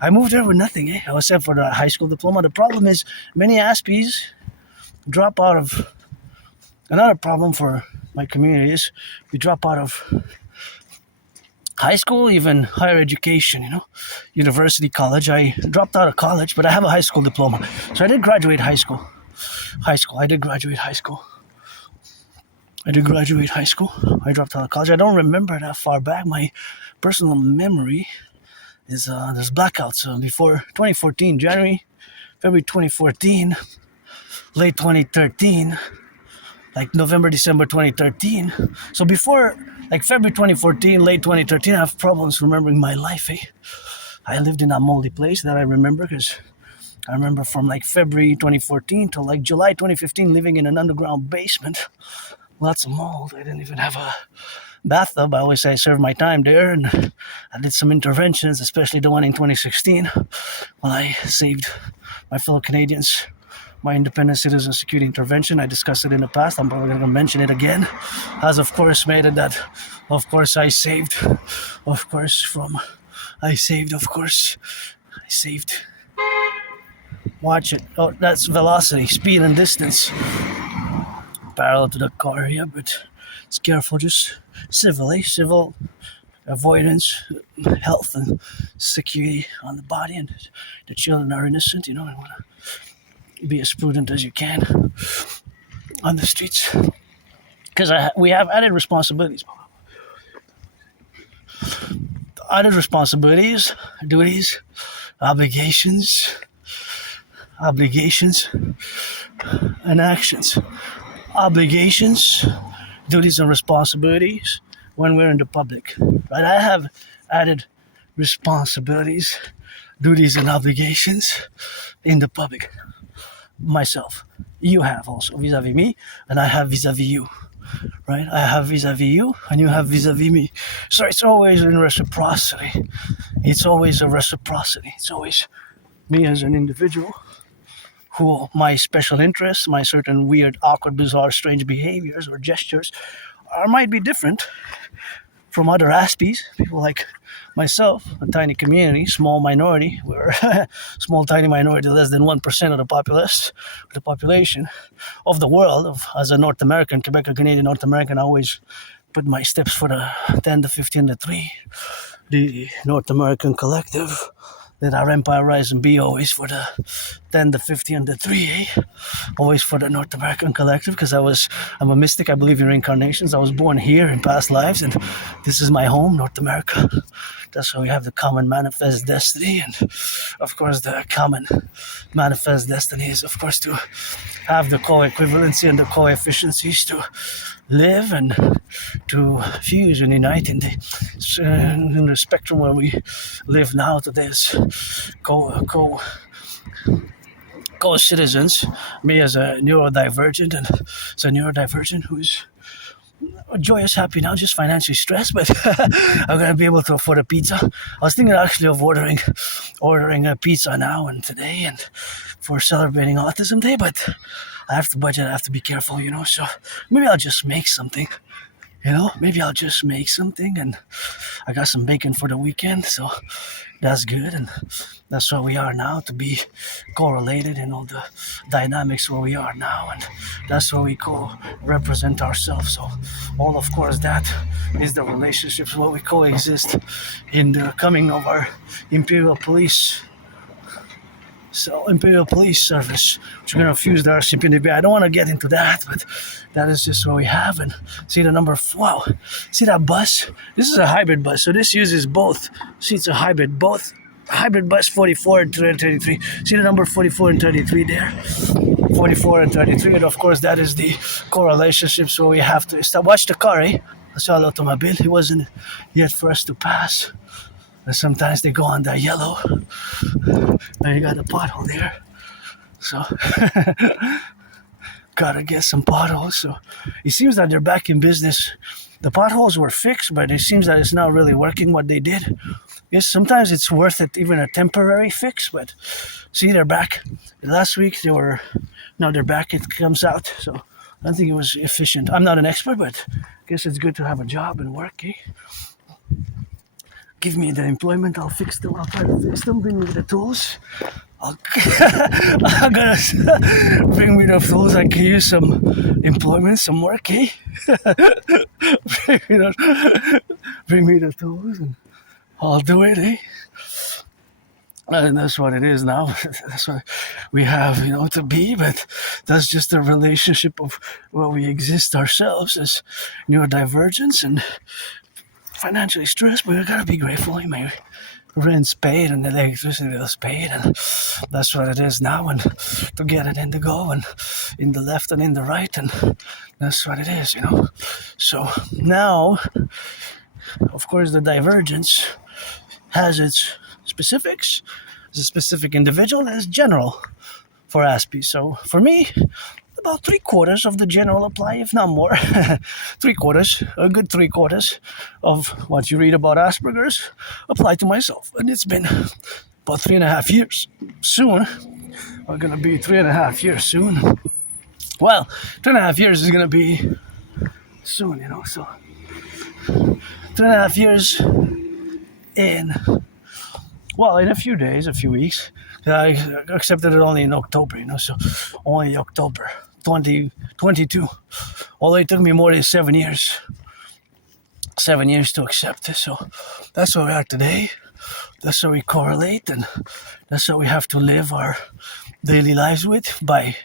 I moved there with nothing, I was sent for the high school diploma. The problem is many Aspies drop out of, another problem for my community is we drop out of high school, even higher education, university, college. I dropped out of college, but I have a high school diploma. So I did graduate high school. I did graduate high school. I dropped out of college. I don't remember that far back. My personal memory is there's blackouts before 2014, February 2014, late 2013, like November, December 2013. So before, like February 2014, late 2013, I have problems remembering my life, I lived in a moldy place that I remember, because I remember from like February 2014 to like July 2015 living in an underground basement. Lots of mold. I didn't even have a bathtub. I always say I served my time there, and I did some interventions, especially the one in 2016, when I saved my fellow Canadians, my independent citizen security intervention. I discussed it in the past. I'm probably going to mention it again. Has of course made it that, of course, I saved. Watch it. Oh, that's velocity, speed and distance. Parallel to the car here, but it's careful, just civil avoidance, health and security on the body, and the children are innocent, I want to be as prudent as you can on the streets, because we have added responsibilities, duties, obligations, and actions. Obligations, duties, and responsibilities when we're in the public. Right? I have added responsibilities, duties, and obligations in the public myself. You have also vis-a-vis me, and I have vis-a-vis you. Right? I have vis-a-vis you, and you have vis-a-vis me. So it's always in reciprocity. It's always a reciprocity. It's always me as an individual, who my special interests, my certain weird, awkward, bizarre, strange behaviors or gestures might be different from other Aspies, people like myself, a tiny community, small minority. We're a small, tiny minority, less than 1% of the population of the world. As a North American, Quebec, a Canadian North American, I always put my steps for the 10, the 15, the 3, the North American collective. Let our empire rise and be always for the 10, the 50, and the 3, Always for the North American collective, because I'm a mystic. I believe in reincarnations. I was born here in past lives, and this is my home, North America. That's why we have the common manifest destiny, and of course the common manifest destiny is, of course, to have the co-equivalency and the co-efficiencies to live and to fuse and unite in the spectrum where we live now today as co-citizens. Me as a neurodivergent, and as a neurodivergent who's joyous, happy now, just financially stressed, but I'm gonna be able to afford a pizza. I was thinking actually of ordering a pizza now and today, and for celebrating Autism Day, but I have to budget. I have to be careful, So maybe I'll just make something. Maybe I'll just make something, and I got some bacon for the weekend, so that's good, and that's where we are now, to be correlated in all the dynamics where we are now, and that's where we represent ourselves. So all, of course, that is the relationships where we coexist in the coming of our Imperial Police. So Imperial Police Service, which we're going to fuse the RCMP. I don't want to get into that, but that is just what we have. And see the number, wow, see that bus? This is a hybrid bus, so this uses both. See, it's a hybrid, both hybrid bus 44 and 33. See the number 44 and 33 there? 44 and 33, and of course that is the correlationships where we have to stop. Watch the car, eh? I saw l'automobile, it wasn't yet for us to pass. And sometimes they go on that yellow. Now you got a pothole there. So gotta get some potholes. So it seems that they're back in business. The potholes were fixed, but it seems that it's not really working what they did. Yes, sometimes it's worth it, even a temporary fix, but see, they're back. Last week now they're back, it comes out. So I don't think it was efficient. I'm not an expert, but I guess it's good to have a job and work, eh? Give me the employment, I'll fix them, I'll try to fix them, bring me the tools. I'm gonna bring me the tools, I can use some employment, some work, eh? Bring me the tools and I'll do it, eh? And that's what it is now. That's what we have, to be, but that's just the relationship of where we exist ourselves as neurodivergence and financially stressed, but we gotta be grateful. My rent's paid and the electricity is paid, and that's what it is now. And to get it in the go and in the left and in the right, and that's what it is, So now, of course, the divergence has its specifics. As a specific individual, and it's general for Aspie. So for me, about 3/4 of the general apply, if not more. 3/4, a good 3/4 of what you read about Asperger's apply to myself. And it's been about 3.5 years. Soon, we're going to be 3.5 years soon. Well, 3.5 years is going to be soon, so 3.5 years in a few days, a few weeks. I accepted it only in October, so only October 2022. Although it took me more than 7 years. 7 years to accept it. So that's where we are today. That's how we correlate, and that's how we have to live our daily lives with. By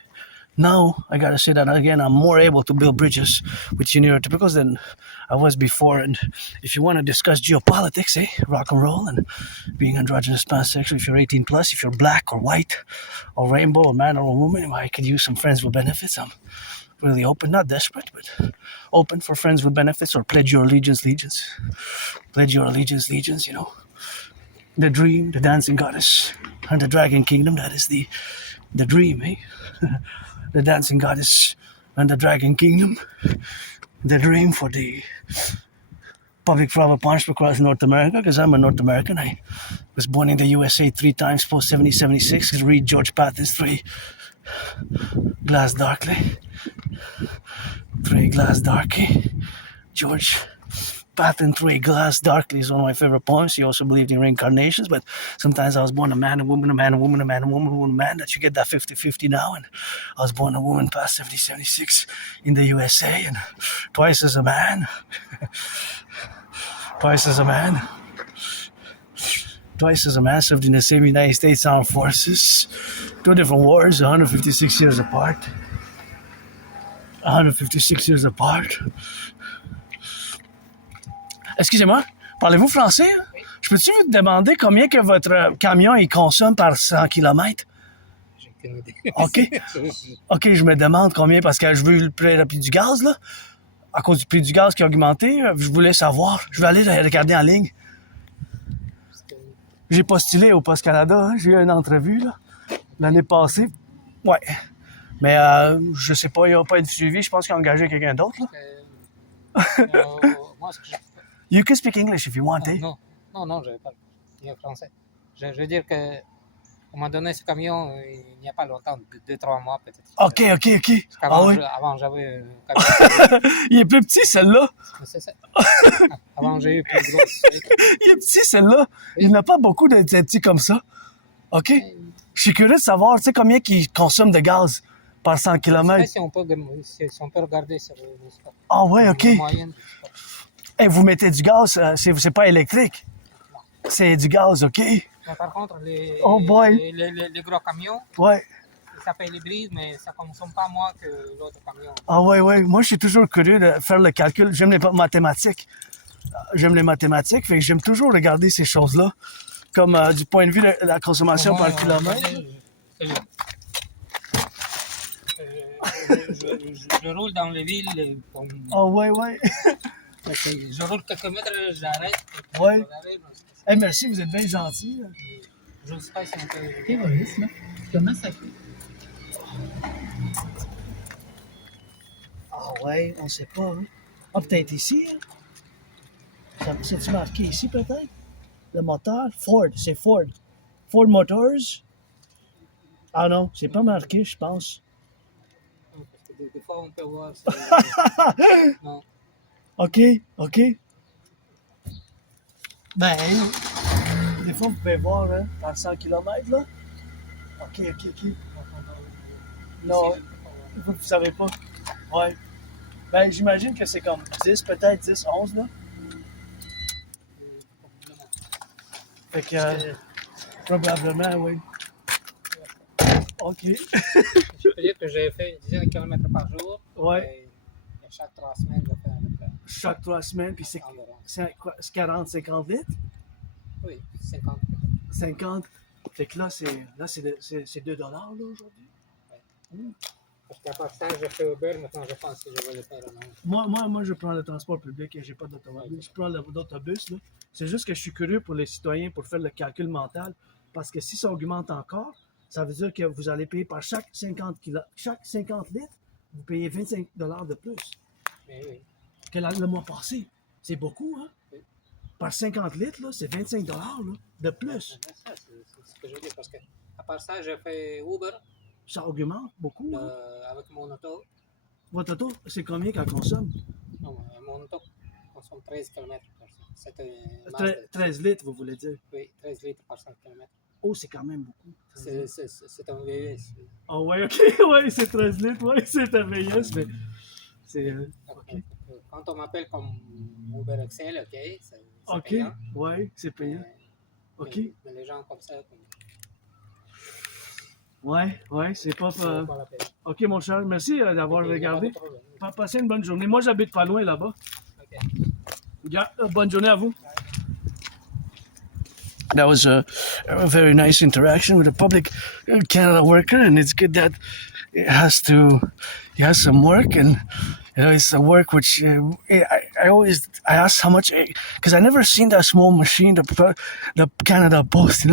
now, I gotta say that again, I'm more able to build bridges with neurotypicals than I was before. And if you want to discuss geopolitics, rock and roll, and being androgynous, pansexual, if you're 18 plus, if you're black or white or rainbow, or man or a woman, I could use some friends with benefits. I'm really open, not desperate, but open for friends with benefits, or pledge your allegiance. Pledge your allegiance, The dream, the dancing goddess, and the dragon kingdom, that is the dream, The dancing goddess and the dragon kingdom. The dream for the public travel punch across North America, because I'm a North American. I was born in the USA 3 times post 70-76. Read George Patton's 3 Glass Darkly. 3 Glass Darkly. George Patton 3 Glass Darkly is one of my favorite poems. He also believed in reincarnations, but sometimes I was born a man, a woman, a man, a woman, a man, a woman, a woman, a man, that you get that 50-50 now. And I was born a woman past 70-76 in the USA, and twice as a man. Twice as a man. Twice as a man, served in the same United States Armed Forces. 2 different wars, 156 years apart. 156 years apart. Excusez-moi, parlez-vous français? Oui. Je peux-tu vous demander combien que votre camion il consomme par 100 km? J'ai aucune idée. OK. OK, je me demande combien, parce que je veux le prix du gaz, là. À cause du prix du gaz qui a augmenté, je voulais savoir. Je vais aller regarder en ligne. J'ai postulé au Poste Canada, j'ai eu une entrevue, là, l'année passée. Ouais. Mais je sais pas, il n'a pas été suivi. Je pense qu'il a engagé quelqu'un d'autre, là. Moi, ce que je... You can speak English if you want, eh? Non, je parle bien français. Je veux dire que on m'a donné ce camion il n'y a pas longtemps, 2-3 mois peut-être. OK. Avant, Ah oui. avant j'avais un camion. Il est plus petit, celle-là. C'est ça. Avant, j'ai eu plus gros. Il est petit, celle-là. Il n'y en a pas beaucoup de petits comme ça. OK? Je suis curieux de savoir, tu sais, combien il consomme de gaz par 100 Je sais km. pas si on peut regarder sur le sport. Ah ouais, OK. La moyenne du sport. Hey, vous mettez du gaz, c'est pas électrique. C'est du gaz, OK? Mais par contre, les gros camions, Ouais. ça paye les brises, mais ça ne consomme pas moins que l'autre camion. Ah ouais. Moi, je suis toujours curieux de faire le calcul. J'aime les mathématiques. Fait que j'aime toujours regarder ces choses-là. Comme du point de vue de la consommation par kilomètre. Je roule dans les villes. Ah ouais. Je roule quelques mètres, j'arrête. Ouais. Hey, merci, vous êtes bien gentil. Je ne sais pas si on peut... Terrorisme, comment ça fait? Ah ouais, on sait pas. Hein? Ah, peut-être ici. Hein? C'est-tu marqué ici, peut-être? Le moteur? Ford, c'est Ford. Ford Motors. Ah non, c'est pas marqué, je pense. Parce que des fois, on peut voir... Non. OK. Ben, des fois, vous pouvez voir, hein, par 100 km, là. OK. Non, vous savez pas. Ouais. Ben, j'imagine que c'est comme 10, peut-être 10, 11, là. Fait que, probablement, oui. OK. Je peux dire que j'ai fait une dizaine de kilomètres par jour. Ouais. Et chaque 3 semaines, je fais un peu. Chaque 3 semaines, puis c'est Environ. quoi, 40, 50 litres? Oui, 50. 50. Fait que là, c'est 2 $ là, aujourd'hui. Parce qu'à part ça, je fais Uber, maintenant je pense que je vais le faire en Moi, je prends le transport public et j'ai pas d'automobile. Je prends l'autobus, là. C'est juste que je suis curieux pour les citoyens pour faire le calcul mental. Parce que si ça augmente encore, ça veut dire que vous allez payer par chaque 50 litres, vous payez 25 $ de plus Mais oui. que le mois passé. C'est beaucoup, hein? Oui. Par 50 litres, là, c'est 25 $ là, de plus. Ça, c'est ce que je veux dire. Parce que, à part ça, je fais Uber Ça augmente beaucoup. Hein? avec mon auto. Votre auto, c'est combien qu'elle consomme? Non, mon auto consomme 13 km par 100 km. 13 litres, vous voulez dire? Oui, 13 litres par 100 km. Oh, c'est quand même beaucoup. C'est un VUS. Ah ouais, OK, ouais, c'est 13 litres, ouais, c'est un VUS, mais c'est... OK. Quand on m'appelle comme Uber Excel, OK, c'est OK, payant. ouais, c'est payant. OK. Mais les gens comme ça, Ouais, c'est pas... ça vaut pas la peine. OK, mon cher, merci d'avoir Ok, regardé. pas de problème. Passez une bonne journée. Moi, j'habite pas loin là-bas. OK. Bonne journée à vous. That was a very nice interaction with a Publik Canada worker, and it's good that he has some work, and it's a work which I ask how much, because I never seen that small machine, the Canada Post,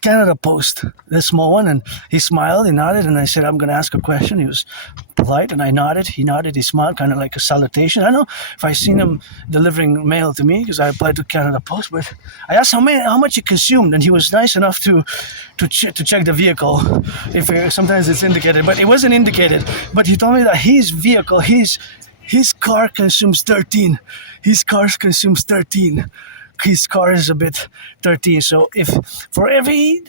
Canada Post, the small one, and he smiled, he nodded, and I said, I'm going to ask a question. He was polite, and I nodded, he smiled, kind of like a salutation. I don't know if I seen him delivering mail to me, because I applied to Canada Post, but I asked how much he consumed, and he was nice enough to check the vehicle, if sometimes it's indicated, but it wasn't indicated, but he told me that his vehicle, his car consumes 13. His car consumes 13. His car is a bit 13. So if for every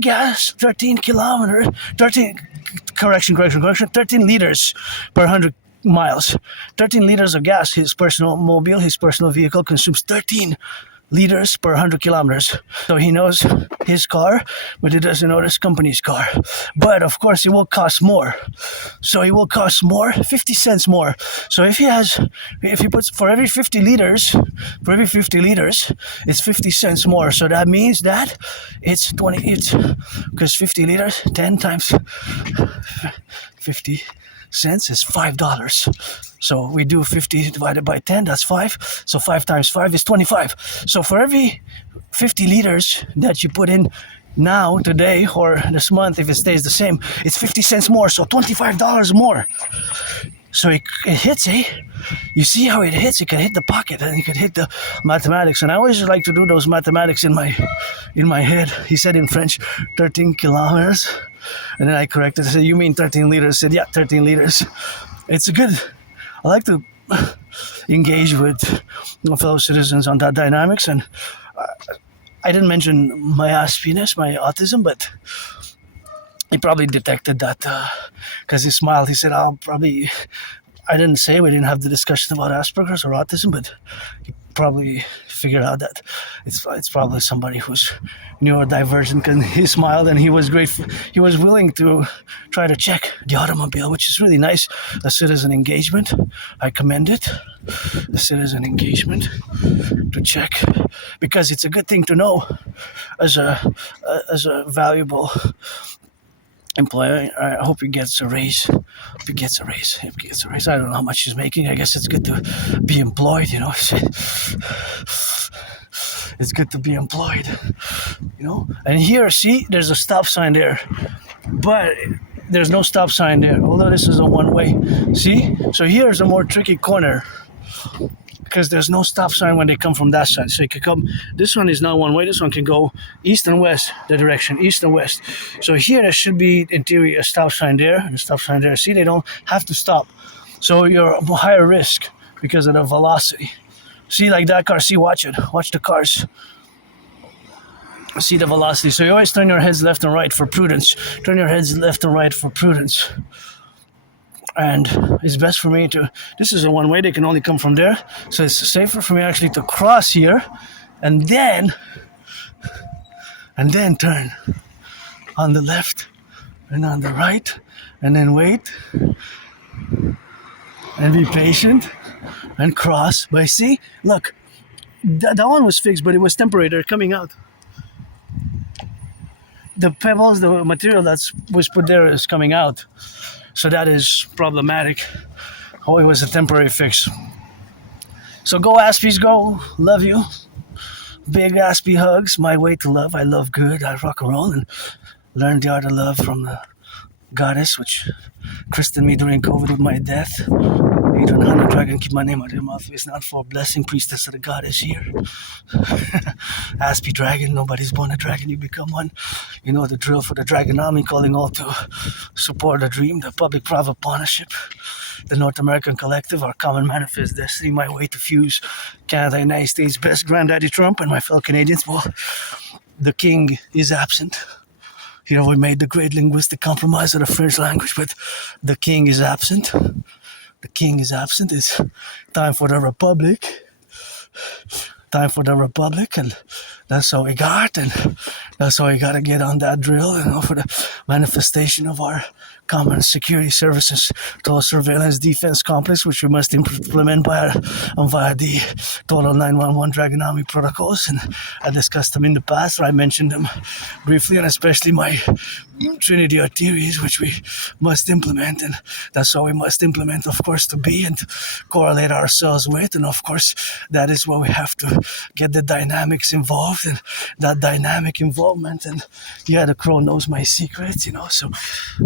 gas, 13 liters per 100 miles. 13 liters of gas, his personal vehicle consumes 13 liters per 100 kilometers. So he knows his car, but he doesn't know this company's car. But of course, it will cost more. So it will cost more, 50 cents more. So if he puts for every 50 liters, it's 50 cents more. So that means that it's because 50 liters, 10 times 50 cents is $5. So we do 50 divided by 10, that's 5. So 5 times 5 is 25. So for every 50 liters that you put in now, today, or this month, if it stays the same, it's 50 cents more. So $25 more. So it hits, eh? You see how it hits? It can hit the pocket and it can hit the mathematics. And I always like to do those mathematics in my head. He said in French, 13 kilometers. And then I corrected. I said, you mean 13 liters? I said, yeah, 13 liters. It's good. I like to engage with fellow citizens on that dynamics. And I didn't mention my Aspieness, my autism, but he probably detected that because he smiled. He said, I didn't say we didn't have the discussion about Asperger's or autism, but he probably figured out that it's probably somebody who's neurodivergent. And he smiled and he was grateful. He was willing to try to check the automobile, which is really nice. A citizen engagement. I commend it. The citizen engagement to check, because it's a good thing to know as a valuable employer. I hope he gets a raise. If he gets a raise. I don't know how much he's making. I guess it's good to be employed, you know. It's good to be employed, you know. And here, see, there's a stop sign there, but there's no stop sign there, although this is a one-way. See? So here's a more tricky corner, because there's no stop sign when they come from that side. So you could come, this one is not one way, this one can go east and west, the direction, east and west. So here there should be, in theory, a stop sign there, and a stop sign there. See, they don't have to stop. So you're a higher risk because of the velocity. See, like that car, see, watch it. Watch the cars. See the velocity. So you always turn your heads left and right for prudence. Turn your heads left and right for prudence. And it's best for me to, this is a one way, they can only come from there, so it's safer for me actually to cross here and then turn on the left and on the right, and then wait and be patient and cross. But see, look, that one was fixed, but it was temporary. They're coming out. The pebbles, the material that was put there is coming out. So that is problematic. Oh, it was a temporary fix. So go Aspies, go. Love you. Big Aspie hugs. My way to love. I love good. I rock and roll and learn the art of love from the goddess, which christened me during COVID with my death. Adrian Hannah Dragon, keep my name out of your mouth. It's not for a blessing, priestess of the goddess here. Aspie dragon, nobody's born a dragon, you become one. You know the drill for the dragon army, calling all to support the dream, the public-private partnership, the North American Collectif, our common manifest destiny, my way to fuse Canada, United States, best Granddaddy Trump and my fellow Canadians. Well, the king is absent. You know, we made the great linguistic compromise of the French language, but the king is absent. The king is absent. It's time for the republic. Time for the republic, and that's how we got, and that's how we got to get on that drill, you know, for the manifestation of our common security services, total surveillance defense complex, which we must implement via the total 911 Dragon Army protocols. And I discussed them in the past, or I mentioned them briefly, and especially my trinity of theories, which we must implement, and that's how we must implement, of course, to be and correlate ourselves with, and of course, that is where we have to get the dynamics involved, and that dynamic involvement, and yeah, the crow knows my secrets, you know, so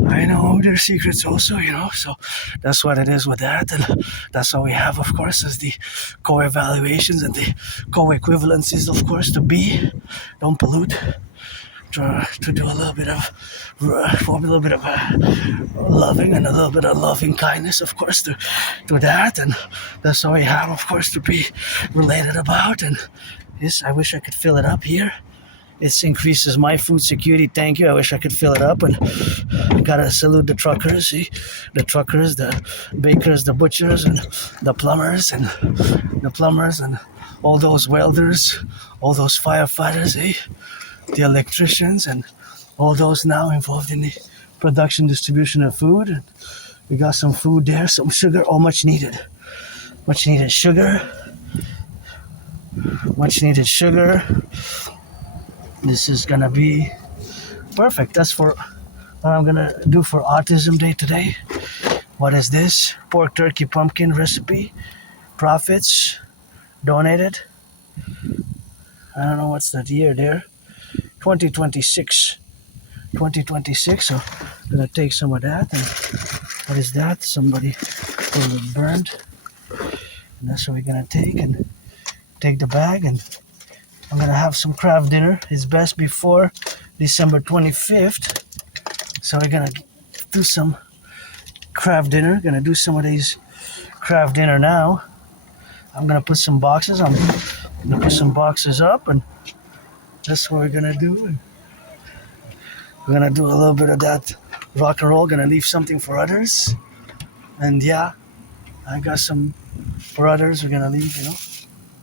I know their secrets also, you know, so that's what it is with that, and that's how we have, of course, as the co-evaluations and the co-equivalencies, of course, to be, don't pollute, to do a little bit of loving and a little bit of loving kindness, of course, to that, and that's all we have, of course, to be related about. And this, I wish I could fill it up here. It increases my food security. Thank you. I wish I could fill it up. And I gotta salute the truckers, see, the truckers, the bakers, the butchers, and the plumbers, and all those welders, all those firefighters, the electricians, and all those now involved in the production, distribution of food. And we got some food there, some sugar, much needed sugar. This is gonna be perfect. That's for what I'm gonna do for Autism Day today. What is this? Pork turkey pumpkin recipe. Profits donated. I don't know what's that year there. 2026. So I'm gonna take some of that. And what is that? Somebody a little bit burnt. And that's what we're gonna take the bag, and I'm gonna have some craft dinner. It's best before December 25th. So we're gonna do some craft dinner. Gonna do some of these craft dinner now. I'm gonna put some boxes. I'm gonna put some boxes up, and that's what we're gonna do. We're gonna do a little bit of that rock and roll. Gonna leave something for others. And yeah, I got some for others. We're gonna leave,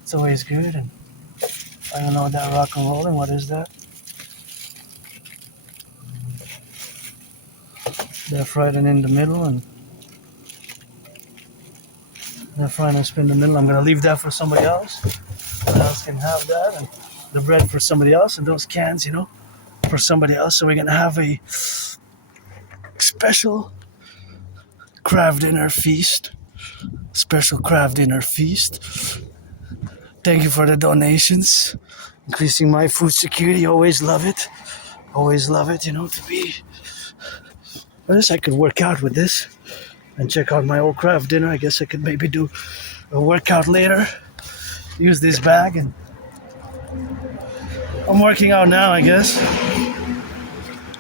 It's always good. And I don't know that rock and roll. And what is that? Left, right, and in the middle, and left, right, and spin in the middle. I'm gonna leave that for somebody else. Someone else can have that, and the bread for somebody else, and those cans, for somebody else. So we're gonna have a special craft dinner feast. Special craft dinner feast. Thank you for the donations, increasing my food security. Always love it. Always love it. To be. I guess I could work out with this and check out my old craft dinner. I guess I could maybe do a workout later. Use this bag, and I'm working out now, I guess.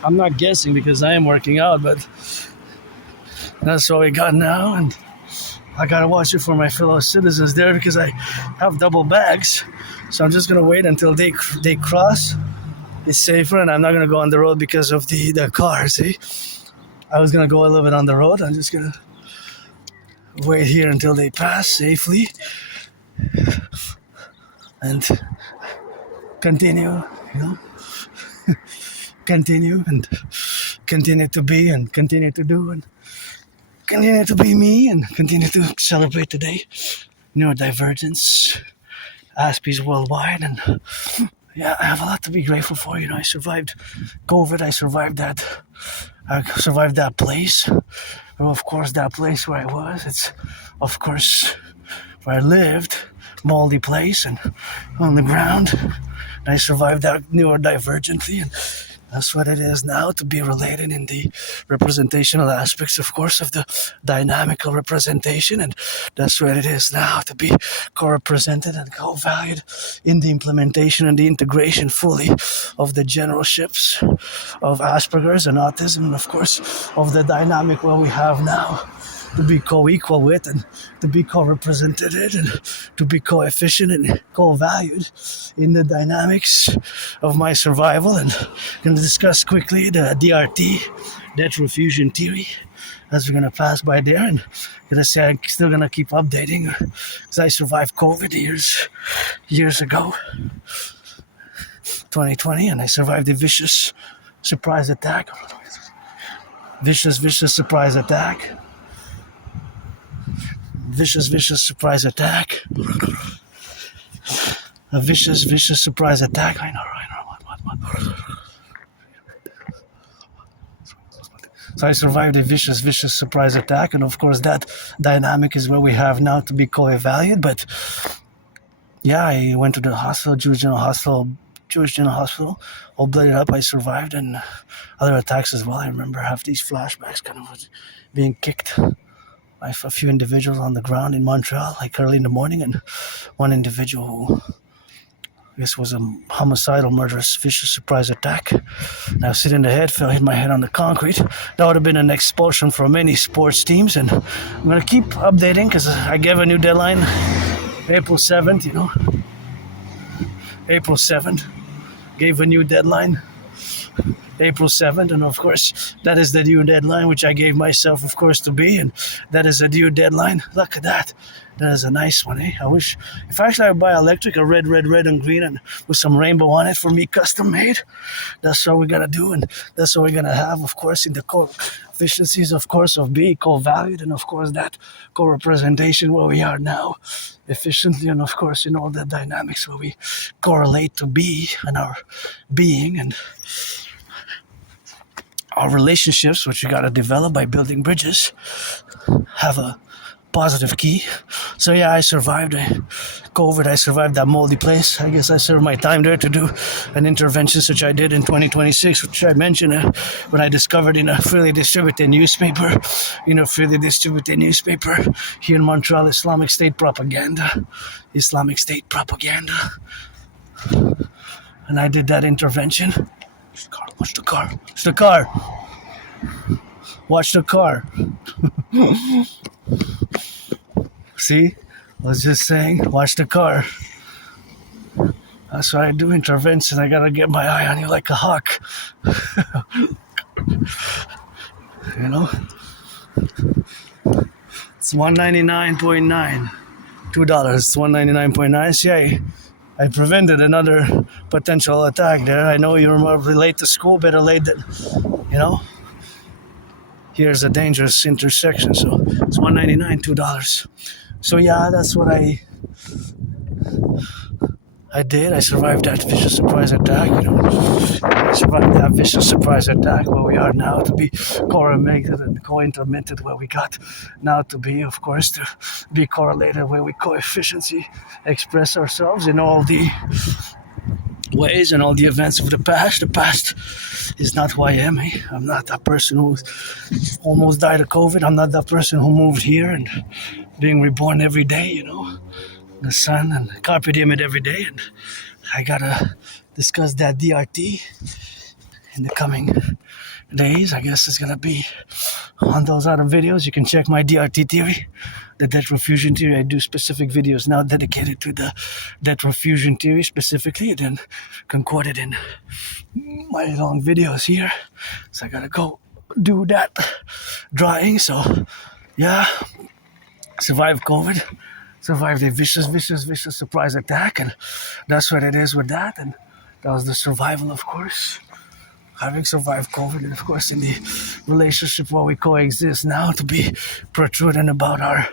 I'm not guessing because I am working out, but that's what we got now, and I gotta watch it for my fellow citizens there because I have double bags. So I'm just gonna wait until they cross. It's safer, and I'm not gonna go on the road because of the car, see? I was gonna go a little bit on the road. I'm just gonna wait here until they pass safely and continue, continue and continue to be and continue to do and continue to be me and continue to celebrate today. Neurodivergence, Aspies worldwide, and yeah, I have a lot to be grateful for. I survived COVID. I survived that place. And of course, that place where I was, it's of course where I lived, moldy place and on the ground. And I survived that neurodivergently, and that's what it is now to be related in the representational aspects, of course, of the dynamical representation. And that's what it is now to be co-represented and co-valued in the implementation and the integration fully of the generalships of Asperger's and autism, and of course, of the dynamic what we have now to be co-equal with and to be co-represented and to be co-efficient and co-valued in the dynamics of my survival. And I'm going to discuss quickly the DRT, death refusion theory, as we're going to pass by there. And I'm going to say I'm still going to keep updating because I survived COVID years ago, 2020, and I survived a vicious surprise attack. Vicious surprise attack. Vicious surprise attack. A vicious surprise attack. I know. What? So I survived a vicious surprise attack, and of course that dynamic is what we have now to be co-evaluated. But yeah, I went to the hospital, Jewish General Hospital, all blooded up. I survived, and other attacks as well. I remember I have these flashbacks, kind of being kicked. I have a few individuals on the ground in Montreal, like early in the morning, and one individual who I guess was a homicidal, murderous, vicious surprise attack. And I was sitting in the head, hit my head on the concrete. That would have been an expulsion for many sports teams, and I'm going to keep updating because I gave a new deadline, April 7th, April 7th, gave a new deadline. April 7th, and of course that is the due deadline which I gave myself, of course, to be, and that is a due deadline. Look at that. That is a nice one, I wish if actually I would buy electric, a red and green, and with some rainbow on it for me, custom made. That's what we're gonna do, and that's what we're gonna have, of course, in the co-efficiencies, of course, of being co-valued, and of course that co-representation where we are now efficiently, and of course in all the dynamics where we correlate to be and our being and our relationships, which you got to develop by building bridges, have a positive key. So yeah, I survived COVID. I survived that moldy place. I guess I served my time there to do an intervention, which I did in 2026, which I mentioned when I discovered in a freely distributed newspaper, here in Montreal, Islamic State propaganda. And I did that intervention. Watch the car. Watch the car. Watch the car. See? I was just saying, watch the car. That's why I do interventions. I gotta get my eye on you like a hawk. You know? It's $199.9. $2. It's $199.9. See, I prevented another potential attack there. I know you're late to school, better late than, Here's a dangerous intersection, so it's $199, $2. So yeah, that's what I did. I survived that vicious surprise attack. I survived that vicious surprise attack where we are now to be correlated and co-intermitted where we got now to be, of course, to be correlated where we co-efficiency express ourselves in all the ways and all the events of the past. The past is not who I am. I'm not that person who almost died of COVID. I'm not that person who moved here and being reborn every day, the sun and carpe diem it every day. And I gotta discuss that DRT in the coming days. I guess it's gonna be on those other videos. You can check my DRT theory, the debt refusion theory. I do specific videos now dedicated to the debt refusion theory specifically, and then concorded in my long videos here. So I gotta go do that drawing. So yeah, survived COVID, survived a vicious surprise attack, and that's what it is with that. And that was the survival, of course. Having survived COVID, and of course in the relationship where we coexist now, to be protruding about our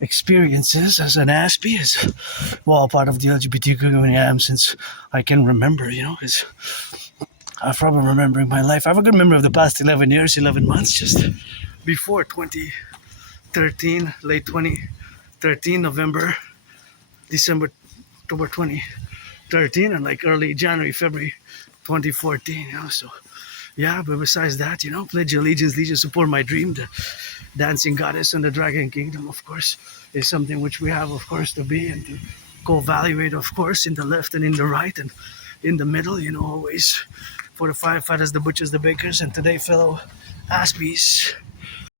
experiences as an Aspie, as well, part of the LGBT community I am since I can remember, because I probably remembering my life. I have a good memory of the past 11 years, 11 months, just before 2013, late 2013, November, December, October 2013, and like early January, February 2014, so yeah. But besides that, pledge allegiance, support my dream. The dancing goddess and the dragon kingdom, of course, is something which we have, of course, to be and to co-evaluate, of course, in the left and in the right and in the middle, always for the firefighters, the butchers, the bakers, and today fellow Aspies.